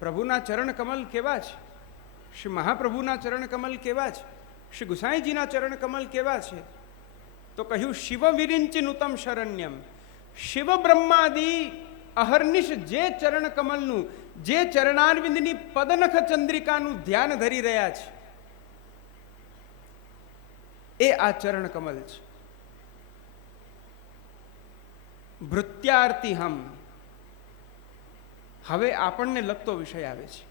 પ્રભુના ચરણ કમલ કેવા છે? શ્રી મહાપ્રભુના ચરણ કમલ કેવા છે? શ્રી ગુસાઈજીના ચરણ કમલ કેવા છે? તો કહ્યું શિવ વિરિંચિનુતમ શરણ્યમ. શિવ બ્રહ્માદિ અહર્નિશ જે ચરણ કમલનું, જે ચરણારવિંદની પદનખ ચંદ્રિકાનું ધ્યાન ધરી રહ્યા છે, એ આ ચરણ કમલ છે. ભૃત્યાર્થી હમ. હવે આપણને લગતો વિષય આવે છે.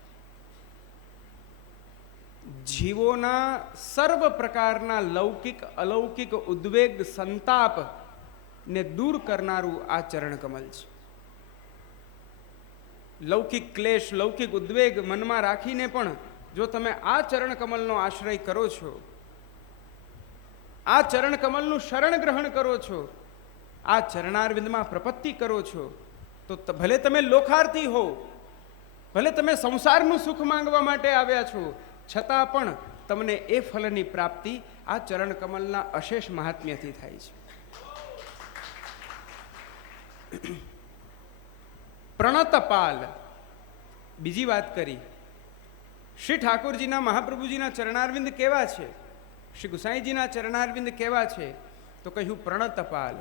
જીવોના સર્વ પ્રકારના લૌકિક અલૌકિક ઉદ્વેગ સંતાપ ને દૂર કરનારું આ ચરણ કમલ છે. લૌકિક ક્લેશ લૌકિક ઉદ્વેગ મનમાં રાખીને પણ જો તમે આ ચરણ કમલનો આશ્રય કરો છો, આ ચરણ કમલનું શરણ ગ્રહણ કરો છો, આ ચરણારવિંદમાં પ્રપત્તિ કરો છો, તો ભલે તમે લોકાર્થી હો, ભલે તમે સંસારનું સુખ માંગવા માટે આવ્યા છો, છતાં પણ તમને એ ફલની પ્રાપ્તિ આ ચરણ કમલના અશેષ મહાત્મ્યથી થાય છે. પ્રણતપાલ. બીજી વાત કરી, શ્રી ઠાકોરજીના મહાપ્રભુજીના ચરણારવિંદ કેવા છે, શ્રી ગુસાઈજીના ચરણારવિંદ કેવા છે, તો કહ્યું પ્રણતપાલ.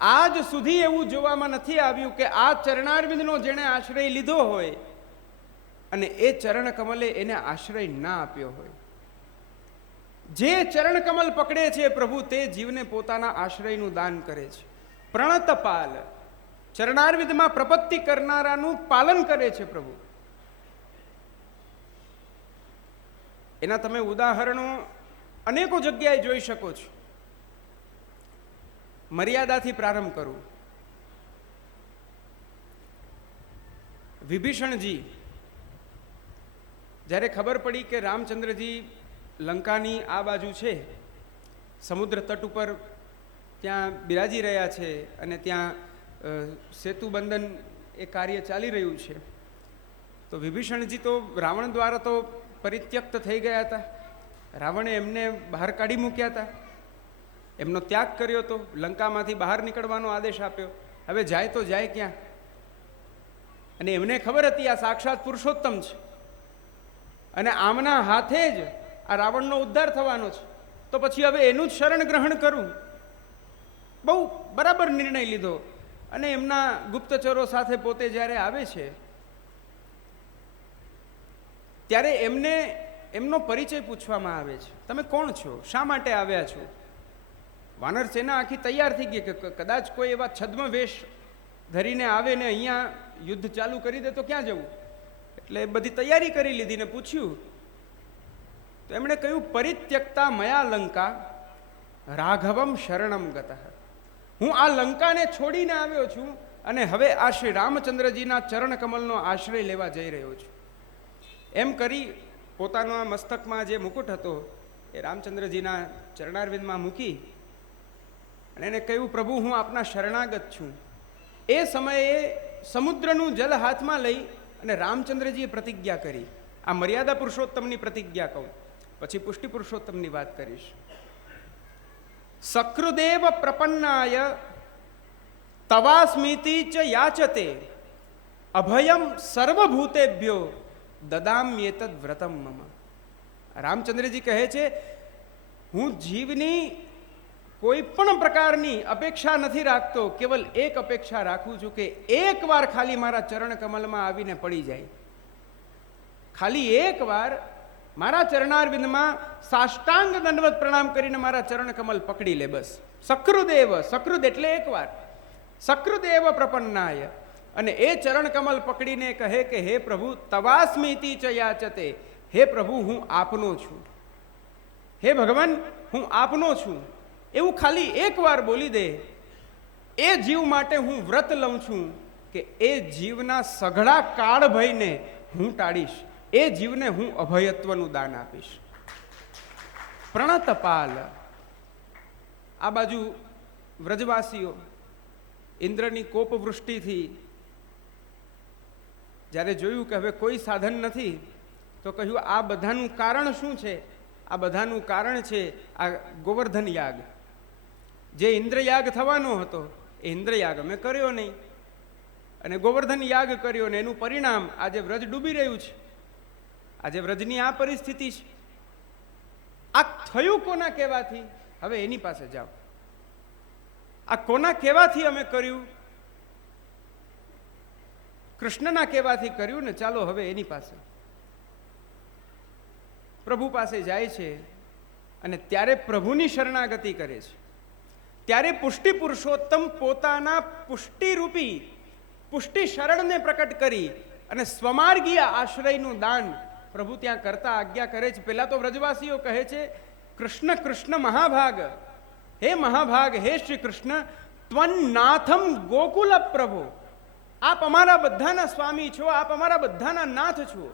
આજ સુધી એવું જોવામાં નથી આવ્યું કે આ ચરણારવિંદનો જેણે આશ્રય લીધો હોય અને એ ચરણ કમલે એને આશ્રય ના આપ્યો હોય. જે ચરણ કમલ પકડે છે પ્રભુ તે જીવને પોતાના આશ્રયનું દાન કરે છે. પ્રણતપાલ. ચરણારવિંદમાં પ્રપત્તિ કરનારાનું પાલન કરે છે પ્રભુ. એના તમે ઉદાહરણો અનેકો જગ્યાએ જોઈ શકો છો. મર્યાદાથી પ્રારંભ કરું. વિભીષણજી જ્યારે ખબર પડી કે રામચંદ્રજી લંકાની આ બાજુ છે, સમુદ્ર તટ ઉપર ત્યાં બિરાજી રહ્યા છે અને ત્યાં સેતુબંધન એ કાર્ય ચાલી રહ્યું છે, તો વિભીષણજી તો રાવણ દ્વારા તો પરિત્યક્ત થઈ ગયા હતા. રાવણે એમને બહાર કાઢી મૂક્યા હતા, એમનો ત્યાગ કર્યો હતો, લંકામાંથી બહાર નીકળવાનો આદેશ આપ્યો. હવે જાય તો જાય ક્યાં? અને એમને ખબર હતી આ સાક્ષાત પુરુષોત્તમ છે અને આમના હાથે જ આ રાવણનો ઉદ્ધાર થવાનો છે, તો પછી હવે એનું જ શરણ ગ્રહણ કરવું. બહુ બરાબર નિર્ણય લીધો. અને એમના ગુપ્તચરો સાથે પોતે જ્યારે આવે છે ત્યારે એમને એમનો પરિચય પૂછવામાં આવે છે. તમે કોણ છો? શા માટે આવ્યા છો? વાનર સેના આખી તૈયાર થઈ ગઈ કે કદાચ કોઈ એવા છદ્મ વેશ ધરીને આવે ને અહીંયા યુદ્ધ ચાલુ કરી દે તો ક્યાં જવું, એટલે બધી તૈયારી કરી લીધી ને પૂછ્યું તો એમણે કહ્યું, પરિત્યક્તા મયા લંકા રાઘવમ શરણમ ગતઃ. હું આ લંકાને છોડીને આવ્યો છું અને હવે આ શ્રી રામચંદ્રજીના ચરણ કમલનો આશ્રય લેવા જઈ રહ્યો છું. એમ કરી પોતાના મસ્તકમાં જે મુકુટ હતો એ રામચંદ્રજીના ચરણારવિંદમાં મૂકી અને એને કહ્યું, પ્રભુ હું આપના શરણાગત છું. એ સમયે સમુદ્રનું જલ હાથમાં લઈ અને રામચંદ્રજીએ પ્રતિજ્ઞા કરી. આ મર્યાદા પુરુષોત્તમની પ્રતિજ્ઞા કહું, પછી પુષ્ટિ પુરુષોત્તમની વાત કરીશ. સકૃદેવ પ્રપન્નાય તવાસ્મિતિ ચ યાચતે અભયમ સર્વભૂતેભ્યો દદામ્યેતદ વ્રતમ મમ. રામચંદ્રજી કહે છે, હું જીવની કોઈ પણ પ્રકારની અપેક્ષા નથી રાખતો, કેવલ એક અપેક્ષા રાખું છું કે એકવાર ખાલી મારા ચરણ કમલમાં આવીને પડી જાય, ખાલી એકવાર મારા ચરણારવિંદમાં સાષ્ટાંગ દંડવત પ્રણામ કરીને મારા ચરણ કમલ પકડી લે, બસ. સકૃદેવ, સકૃદ એટલે એકવાર. સકૃદેવ પ્રપન્નાય. અને એ ચરણ કમલ પકડીને કહે કે હે પ્રભુ તવાસ્મિતિ ચ યાચતે, હે પ્રભુ હું આપનો છું, હે ભગવાન હું આપનો છું, એવું ખાલી એકવાર બોલી દે. એ જીવ માટે હું વ્રત લઉં છું કે એ જીવના સઘળા કાળ ભયને હું ટાળીશ, એ જીવને હું અભયત્વનું દાન આપીશ. પ્રણતપાલ. આ બાજુ વ્રજવાસીઓ ઇન્દ્રની કોપવૃષ્ટિથી જ્યારે જોયું કે હવે કોઈ સાધન નથી તો કહ્યું, આ બધાનું કારણ શું છે? આ બધાનું કારણ છે આ ગોવર્ધન યાગ. જે ઇન્દ્રયાગ થવાનો હતો એ ઇન્દ્રયાગ અમે કર્યો નહીં અને ગોવર્ધન યાગ કર્યો ને એનું પરિણામ આજે વ્રજ ડૂબી રહ્યું છે. આજે વ્રજની આ પરિસ્થિતિ છે. આ થયું કોના કહેવાથી? હવે એની પાસે જાઓ. આ કોના કહેવાથી અમે કર્યું? કૃષ્ણના કહેવાથી કર્યું ને, ચાલો હવે એની પાસે. પ્રભુ પાસે જાય છે અને ત્યારે પ્રભુની શરણાગતિ કરે છે, ત્યારે પુષ્ટિ પુરુષોત્તમ પોતાના પુષ્ટિરૂપી પુષ્ટિ શરણને પ્રકટ કરી અને સ્વમાર્ગીય આશ્રયનું દાન પ્રભુ ત્યાં કરતા આજ્ઞા કરે છે. પહેલા તો વ્રજવાસીઓ કહે છે, કૃષ્ણ કૃષ્ણ મહાભાગ, હે મહાભાગ, હે શ્રી કૃષ્ણ, ત્વન્નાથમ ગોકુલ પ્રભુ, આપ અમારા બધાના સ્વામી છો, આપ અમારા બધાના નાથ છો,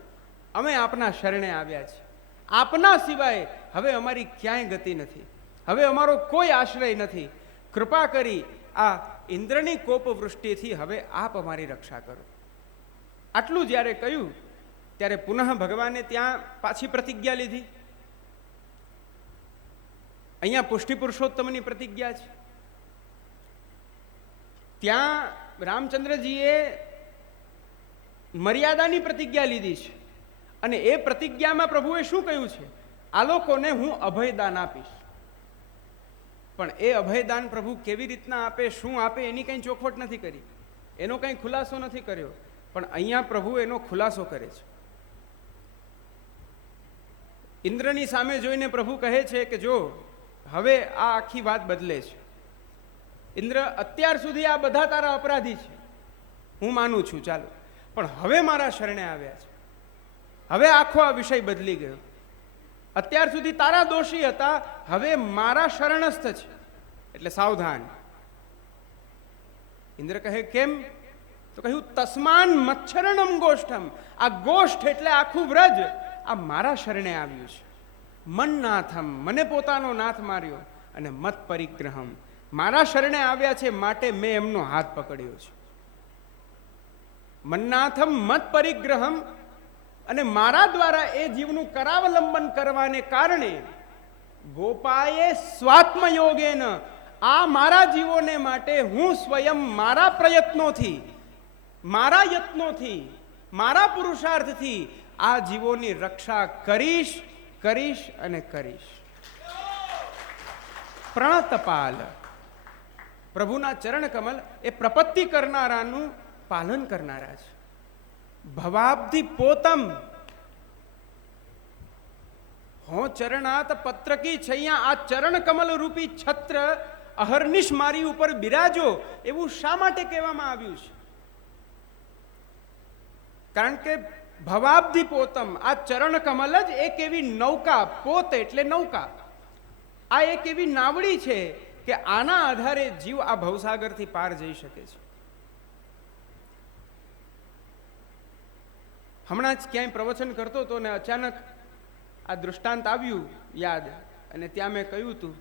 અમે આપના શરણે આવ્યા છીએ. આપના સિવાય હવે અમારી ક્યાંય ગતિ નથી, હવે અમારો કોઈ આશ્રય નથી. કૃપા કરી આ ઇન્દ્રની કોપ વૃષ્ટિથી હવે આપ અમારી રક્ષા કરો. આટલું જ્યારે કહ્યું ત્યારે પુનઃ ભગવાને ત્યાં પાછી પ્રતિજ્ઞા લીધી. અહીંયા પુષ્ટિ પુરુષોત્તમની પ્રતિજ્ઞા છે. ત્યાં રામચંદ્રજીએ મર્યાદાની પ્રતિજ્ઞા લીધી છે અને એ પ્રતિજ્ઞામાં પ્રભુએ શું કહ્યું છે? આ લોકોને હું અભયદાન આપીશ. પણ એ અભયદાન પ્રભુ કેવી રીતના આપે, શું આપે, એની કંઈ ચોખવટ નથી કરી, એનો કંઈ ખુલાસો નથી કર્યો. પણ અહીંયા પ્રભુ એનો ખુલાસો કરે છે. ઇન્દ્રની સામે જોઈને પ્રભુ કહે છે કે જો હવે આ આખી વાત બદલે છે. ઇન્દ્ર, અત્યાર સુધી આ બધા તારા અપરાધી છે, હું માનું છું, ચાલો, પણ હવે મારા શરણે આવ્યા છે. હવે આખો આ વિષય બદલી ગયો. અત્યાર સુધી તારા દોષી હતા, હવે મારા શરણસ્થ છે, એટલે સાવધાન. ઇન્દ્ર કહે કેમ? તો કહ્યું, તસ્માન મચ્છરણમ ગોષ્ઠમ, આ ગોષ્ઠ એટલે આખું વ્રજ આ મારા શરણે આવ્યું છે. મન્નાથમ, મને પોતાનો નાથ માર્યો, અને મત પરિગ્રહમ, મારા શરણે આવ્યા છે માટે મેં એમનો હાથ પકડ્યો છે. મન્નાથમ મત પરિગ્રહમ, અને મારા દ્વારા એ જીવનું કરાવલંબન કરવાને કારણે ગોપાએ સ્વાત્મયોગેન, આ મારા જીવોને માટે હું સ્વયં મારા પ્રયત્નોથી, મારા યત્નોથી, મારા પુરુષાર્થથી આ જીવોની રક્ષા કરીશ, કરીશ અને કરીશ. પ્રણતપાલ, પ્રભુના ચરણ કમલ એ પ્રપત્તિ કરનારાનું પાલન કરનારા છે. ભવાબ્ધિ પોતમ, હો ચરણાત પત્રકી છૈયા, આ ચરણ કમલ રૂપી છત્ર અહર્નિશ મારી ઉપર બિરાજો, એવું શા માટે કહેવામાં આવ્યું છે? કારણ કે ભવાબ્ધિ પોતમ, આ ચરણ કમલ જ એક એવી નૌકા, પોત એટલે નૌકા, આ એક એવી નાવડી છે કે આના આધારે જીવ આ ભવસાગરથી પાર જઈ શકે છે. હમણાં જ ક્યાંય પ્રવચન કરતો હતો ને અચાનક આ દૃષ્ટાંત આવ્યું યાદ, અને ત્યાં મેં કહ્યું હતું,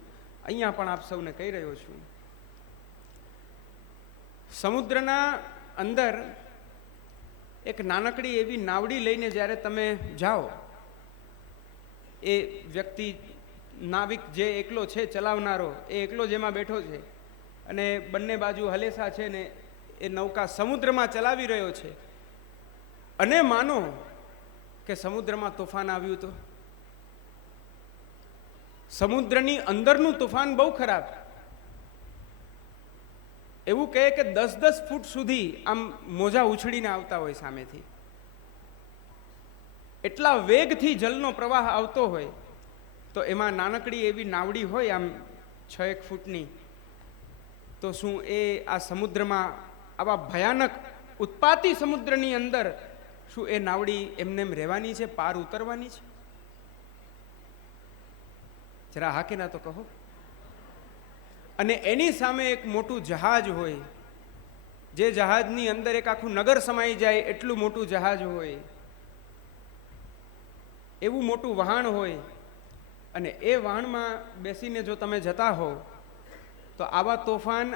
અહીંયા પણ આપ સૌને કહી રહ્યો છું. સમુદ્રના અંદર એક નાનકડી એવી નાવડી લઈને જ્યારે તમે જાઓ, એ વ્યક્તિ નાવિક જે એકલો છે, ચલાવનારો એ એકલો જેમાં બેઠો છે, અને બંને બાજુ હલેસા છે ને એ નૌકા સમુદ્રમાં ચલાવી રહ્યો છે. અને માનો કે સમુદ્રમાં તોફાન આવ્યું, તો સમુદ્રની અંદરનું તોફાન બહુ ખરાબ, એવું કહે કે 10-10 ફૂટ સુધી આમ મોજા ઉછળીને આવતા હોય સામેથી, એટલા વેગથી જલનો પ્રવાહ આવતો હોય. તો એમાં નાનકડી એવી નાવડી હોય આમ 6-1 ફૂટની, તો શું એ આ સમુદ્રમાં, આવા ભયાનક ઉત્પાતી સમુદ્રની અંદર, શું એ નાવડી એમને એમ રહેવાની છે, પાર ઉતરવાની છે? જરા હા કે ના તો કહો. અને એની સામે એક મોટું જહાજ હોય, જે જહાજની અંદર એક આખું નગર સમાઈ જાય એટલું મોટું જહાજ હોય, એવું મોટું વહાણ હોય. અને એ વહાણમાં બેસીને જો તમે જતા હો તો આવા તોફાન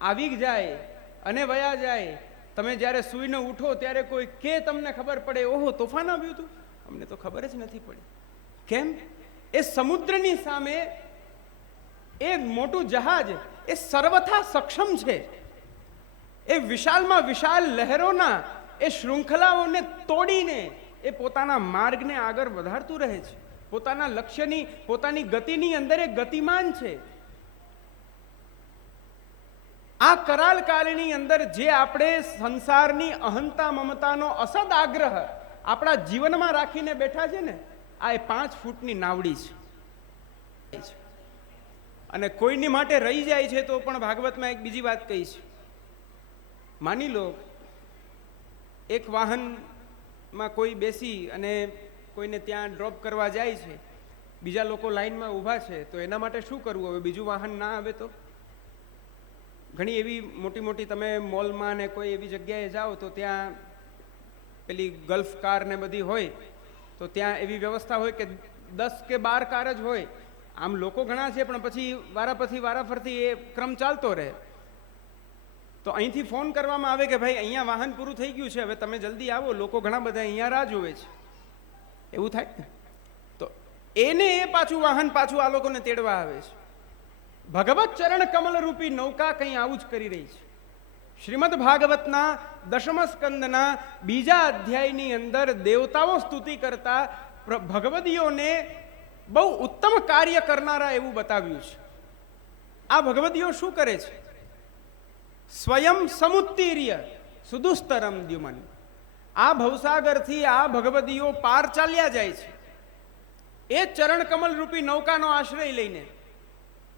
આવી જાય અને વયા જાય. તમે જ્યારે સૂઈને ઉઠો ત્યારે કોઈ કે તમને ખબર પડે, ઓહો તોફાન આવ્યું હતું, અમને તો ખબર જ નથી પડી. કેમ? એ સમુદ્રની સામે એ મોટું જહાજ એ સર્વથા સક્ષમ છે. એ વિશાલમાં વિશાલ લહેરોના એ શૃંખલાઓને તોડીને એ પોતાના માર્ગને આગળ વધારતું રહે છે. પોતાના લક્ષ્યની, પોતાની ગતિની અંદર એ ગતિમાન છે. આ કરાલ કાળની અંદર જે આપણે સંસારની અહંતા મમતાનો અસદ આગ્રહ આપણા જીવનમાં રાખીને બેઠા છે ને, આ એ 5 ફૂટની નાવડી છે. અને કોઈની માટે રહી જાય છે તો પણ ભાગવતમાં એક બીજી વાત કહી છે. માની લો એક વાહનમાં કોઈ બેસી અને કોઈને ત્યાં ડ્રોપ કરવા જાય છે, બીજા લોકો લાઈનમાં ઊભા છે, તો એના માટે શું કરવું? હવે બીજું વાહન ના આવે તો? ઘણી એવી મોટી મોટી તમે મોલમાં ને કોઈ એવી જગ્યાએ જાઓ તો ત્યાં પેલી ગલ્ફ કાર ને બધી હોય, તો ત્યાં એવી વ્યવસ્થા હોય કે 10 કે 12 કાર જ હોય. આમ લોકો ઘણા છે પણ પછી વારાફરતી એ ક્રમ ચાલતો રહે. તો અહીંથી ફોન કરવામાં આવે કે ભાઈ અહીંયા વાહન પૂરું થઈ ગયું છે, હવે તમે જલ્દી આવો, લોકો ઘણા બધા અહીંયા રાહ જોવે છે. એવું થાય ને? તો એને એ પાછું વાહન પાછું આ લોકોને તેડવા આવે છે. ભગવત ચરણ કમલ રૂપી નૌકા કંઈ આવું જ કરી રહી છે. શ્રીમદ ભાગવતના 10મ સ્કંદના 2 અધ્યાયની અંદર દેવતાઓ સ્તુતિ કરતા ભગવદીઓને બહુ ઉત્તમ કાર્ય કરનારા એવું બતાવ્યું છે. આ ભગવદીઓ શું કરે છે? સ્વયં સમુત્તીર્ય સુદુસ્તરમ દ્યુમન. આ ભવસાગરથી આ ભગવદીઓ પાર ચાલ્યા જાય છે એ ચરણ કમલ રૂપી નૌકાનો આશ્રય લઈને.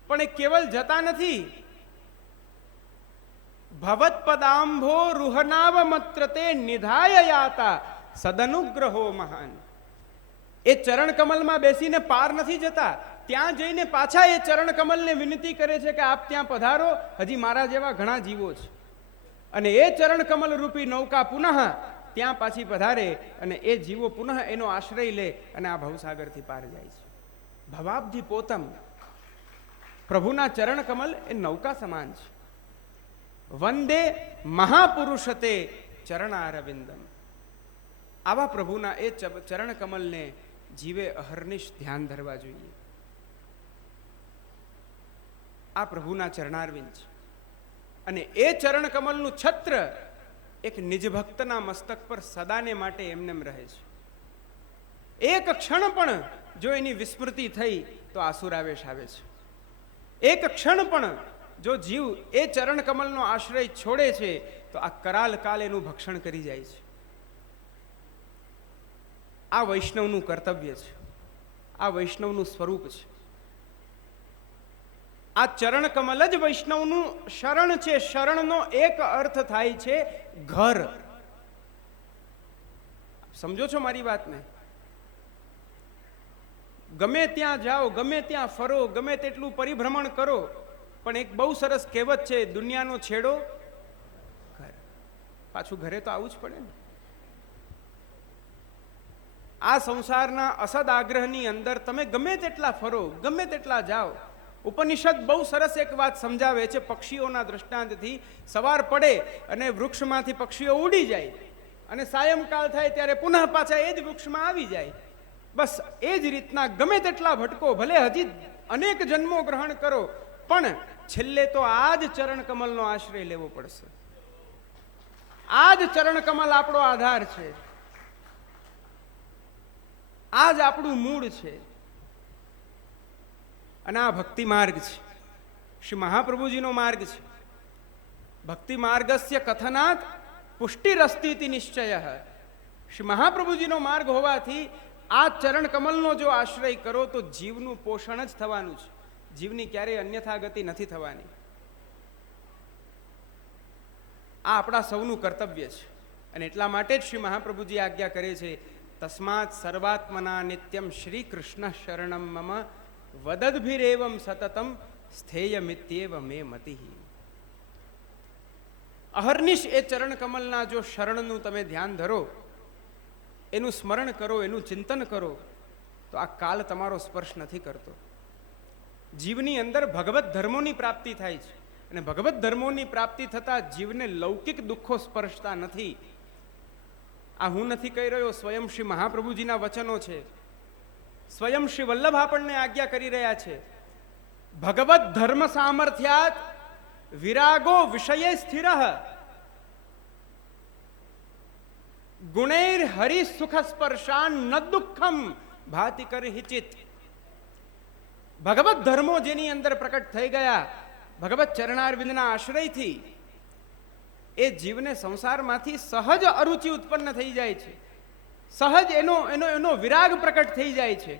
પણ એ કેવલ જતા નથી. ભવત પદાંભો રૂહનાવમત્રતે નિધાય યાતા સદનુગ્રહો મહાન. એ ચરણ કમલમાં બેસીને પાર નથી જતા, ત્યાં જઈને પાછા એ ચરણ કમલને વિનંતી કરે છે કે આપ ત્યાં પધારો, હજી મારા જેવા ઘણા જીવો છે. અને એ ચરણ કમલ રૂપી નૌકા પુનઃ ત્યાં પાછી પધારે અને એ જીવો પુનઃ એનો આશ્રય લે અને આ ભવસાગરથી પાર જાય છે. ભવાબ્ધિ પોતમ. પ્રભુના ચરણ કમલ એ નૌકા સમાન છે. વંદે મહાપુરુષતે ચરણારવિંદમ. આવા પ્રભુના એ ચરણ કમલને જીવે અહર્નિશ ધ્યાન ધરવા જોઈએ. આ પ્રભુના ચરણારવિંદ છે. અને એ ચરણ કમલનું છત્ર એક નિજ ભક્તના મસ્તક પર સદાને માટે એમનેમ રહે છે. એક ક્ષણ પણ જો એની વિસ્મૃતિ થઈ તો આસુરાવેશ આવે છે. એક ક્ષણ પણ જો જીવ એ ચરણ કમલનો આશ્રય છોડે છે તો આ કરાલ કાલ એનું ભક્ષણ કરી જાય છે. આ વૈષ્ણવનું કર્તવ્ય છે, આ વૈષ્ણવનું સ્વરૂપ છે. આ ચરણ કમલ જ વૈષ્ણવનું શરણ છે. શરણનો એક અર્થ થાય છે ઘર. સમજો છો મારી વાતને? ગમે ત્યાં જાઓ, ગમે ત્યાં ફરો, ગમે તેટલું પરિભ્રમણ કરો, પણ એક બહુ સરસ કહેવત છે, દુનિયાનો છેડો ઘર. પાછું ઘરે તો આવું જ પડે ને. આ સંસારના અસદ આગ્રહની અંદર તમે ગમે તેટલા ફરો, ગમે તેટલા જાઓ. ઉપનિષદ બહુ સરસ એક વાત સમજાવે છે પક્ષીઓના દૃષ્ટાંતથી. સવાર પડે અને વૃક્ષમાંથી પક્ષીઓ ઉડી જાય અને સાયંકાળ થાય ત્યારે પુનઃ પાછા એ જ વૃક્ષમાં આવી જાય. બસ એ જ રીતના ગમે તેટલા ભટકો, ભલે હજી અનેક જન્મો ગ્રહણ કરો, પણ છેલ્લે તો આ જ ચરણ કમલનો આશ્રય લેવો પડશે. આ જ ચરણ કમલ આપણો આધાર છે, આ જ આપણું મૂળ છે. અને આ ભક્તિ માર્ગ છે, શ્રી મહાપ્રભુજીનો માર્ગ છે. ભક્તિ માર્ગસ્ય કથનાત પુષ્ટિરસ્તીતિ નિશ્ચય. શ્રી મહાપ્રભુજીનો માર્ગ હોવાથી આ ચરણ કમલનો જો આશ્રય કરો તો જીવનું પોષણ જ થવાનું છે. જીવની ક્યારેય અન્યથા ગતિ નથી થવાની. આ આપણા સૌનું કર્તવ્ય છે. અને એટલા માટે જ શ્રી મહાપ્રભુજી આજ્ઞા કરે છે, તસ્માત સર્વાત્મના નિત્યમ શ્રી કૃષ્ણ શરણમ મમ વદદ્ભિરેવમ સતતમ સ્થેયમિત્યેવ મે મતિ. અહર્નિશ એ ચરણ કમલના જો શરણનું તમે ધ્યાન ધરો, એનું સ્મરણ કરો, એનું ચિંતન કરો, તો આ કાલ તમારો સ્પર્શ નથી કરતો. જીવની અંદર ભગવત ધર્મોની પ્રાપ્તિ થાય છે. અને ભગવત ધર્મોની પ્રાપ્તિ થતાં જીવને લૌકિક દુઃખો સ્પર્શતા નથી. આ હું નથી કહી રહ્યો, સ્વયં શ્રી મહાપ્રભુજીના વચનો છે. સ્વયં શ્રી વલ્લભ આપણને આજ્ઞા કરી રહ્યા છે. ભગવત ધર્મ સામર્થ્યાત વિરાગો વિષયે સ્થિર ગુણૈર હરિ સુખ સ્પર્શાન ન દુઃખમ ભાતિ કરહિચિત. ભગવત ધર્મો જેની અંદર પ્રકટ થઈ ગયા ભગવત ચરણારવિંદના આશ્રયથી, એ જીવને સંસારમાંથી સહજ અરુચિ ઉત્પન્ન થઈ જાય છે. સહજ એનો વિરાગ પ્રકટ થઈ જાય છે.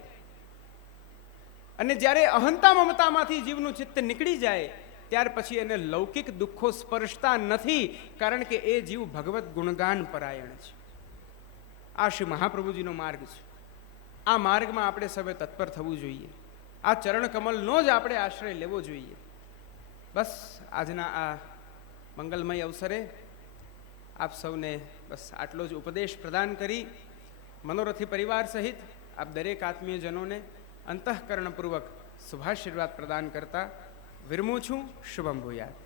અને જ્યારે અહંતા મમતામાંથી જીવનું ચિત્ત નીકળી જાય ત્યાર પછી એને લૌકિક દુઃખો સ્પર્શતા નથી, કારણ કે એ જીવ ભગવત ગુણગાન પરાયણ છે. આ શ્રી મહાપ્રભુજીનો માર્ગ છે. આ માર્ગમાં આપણે સૌએ તત્પર થવું જોઈએ. આ ચરણ કમલનો જ આપણે આશ્રય લેવો જોઈએ. બસ આજના આ મંગલમય અવસરે આપ સૌને બસ આટલો જ ઉપદેશ પ્રદાન કરી મનોરથી પરિવાર સહિત આપ દરેક આત્મીયજનોને અંતઃકરણપૂર્વક શુભાશીર્વાદ પ્રદાન કરતા વિરમું છું. શુભમ ભૂયાત.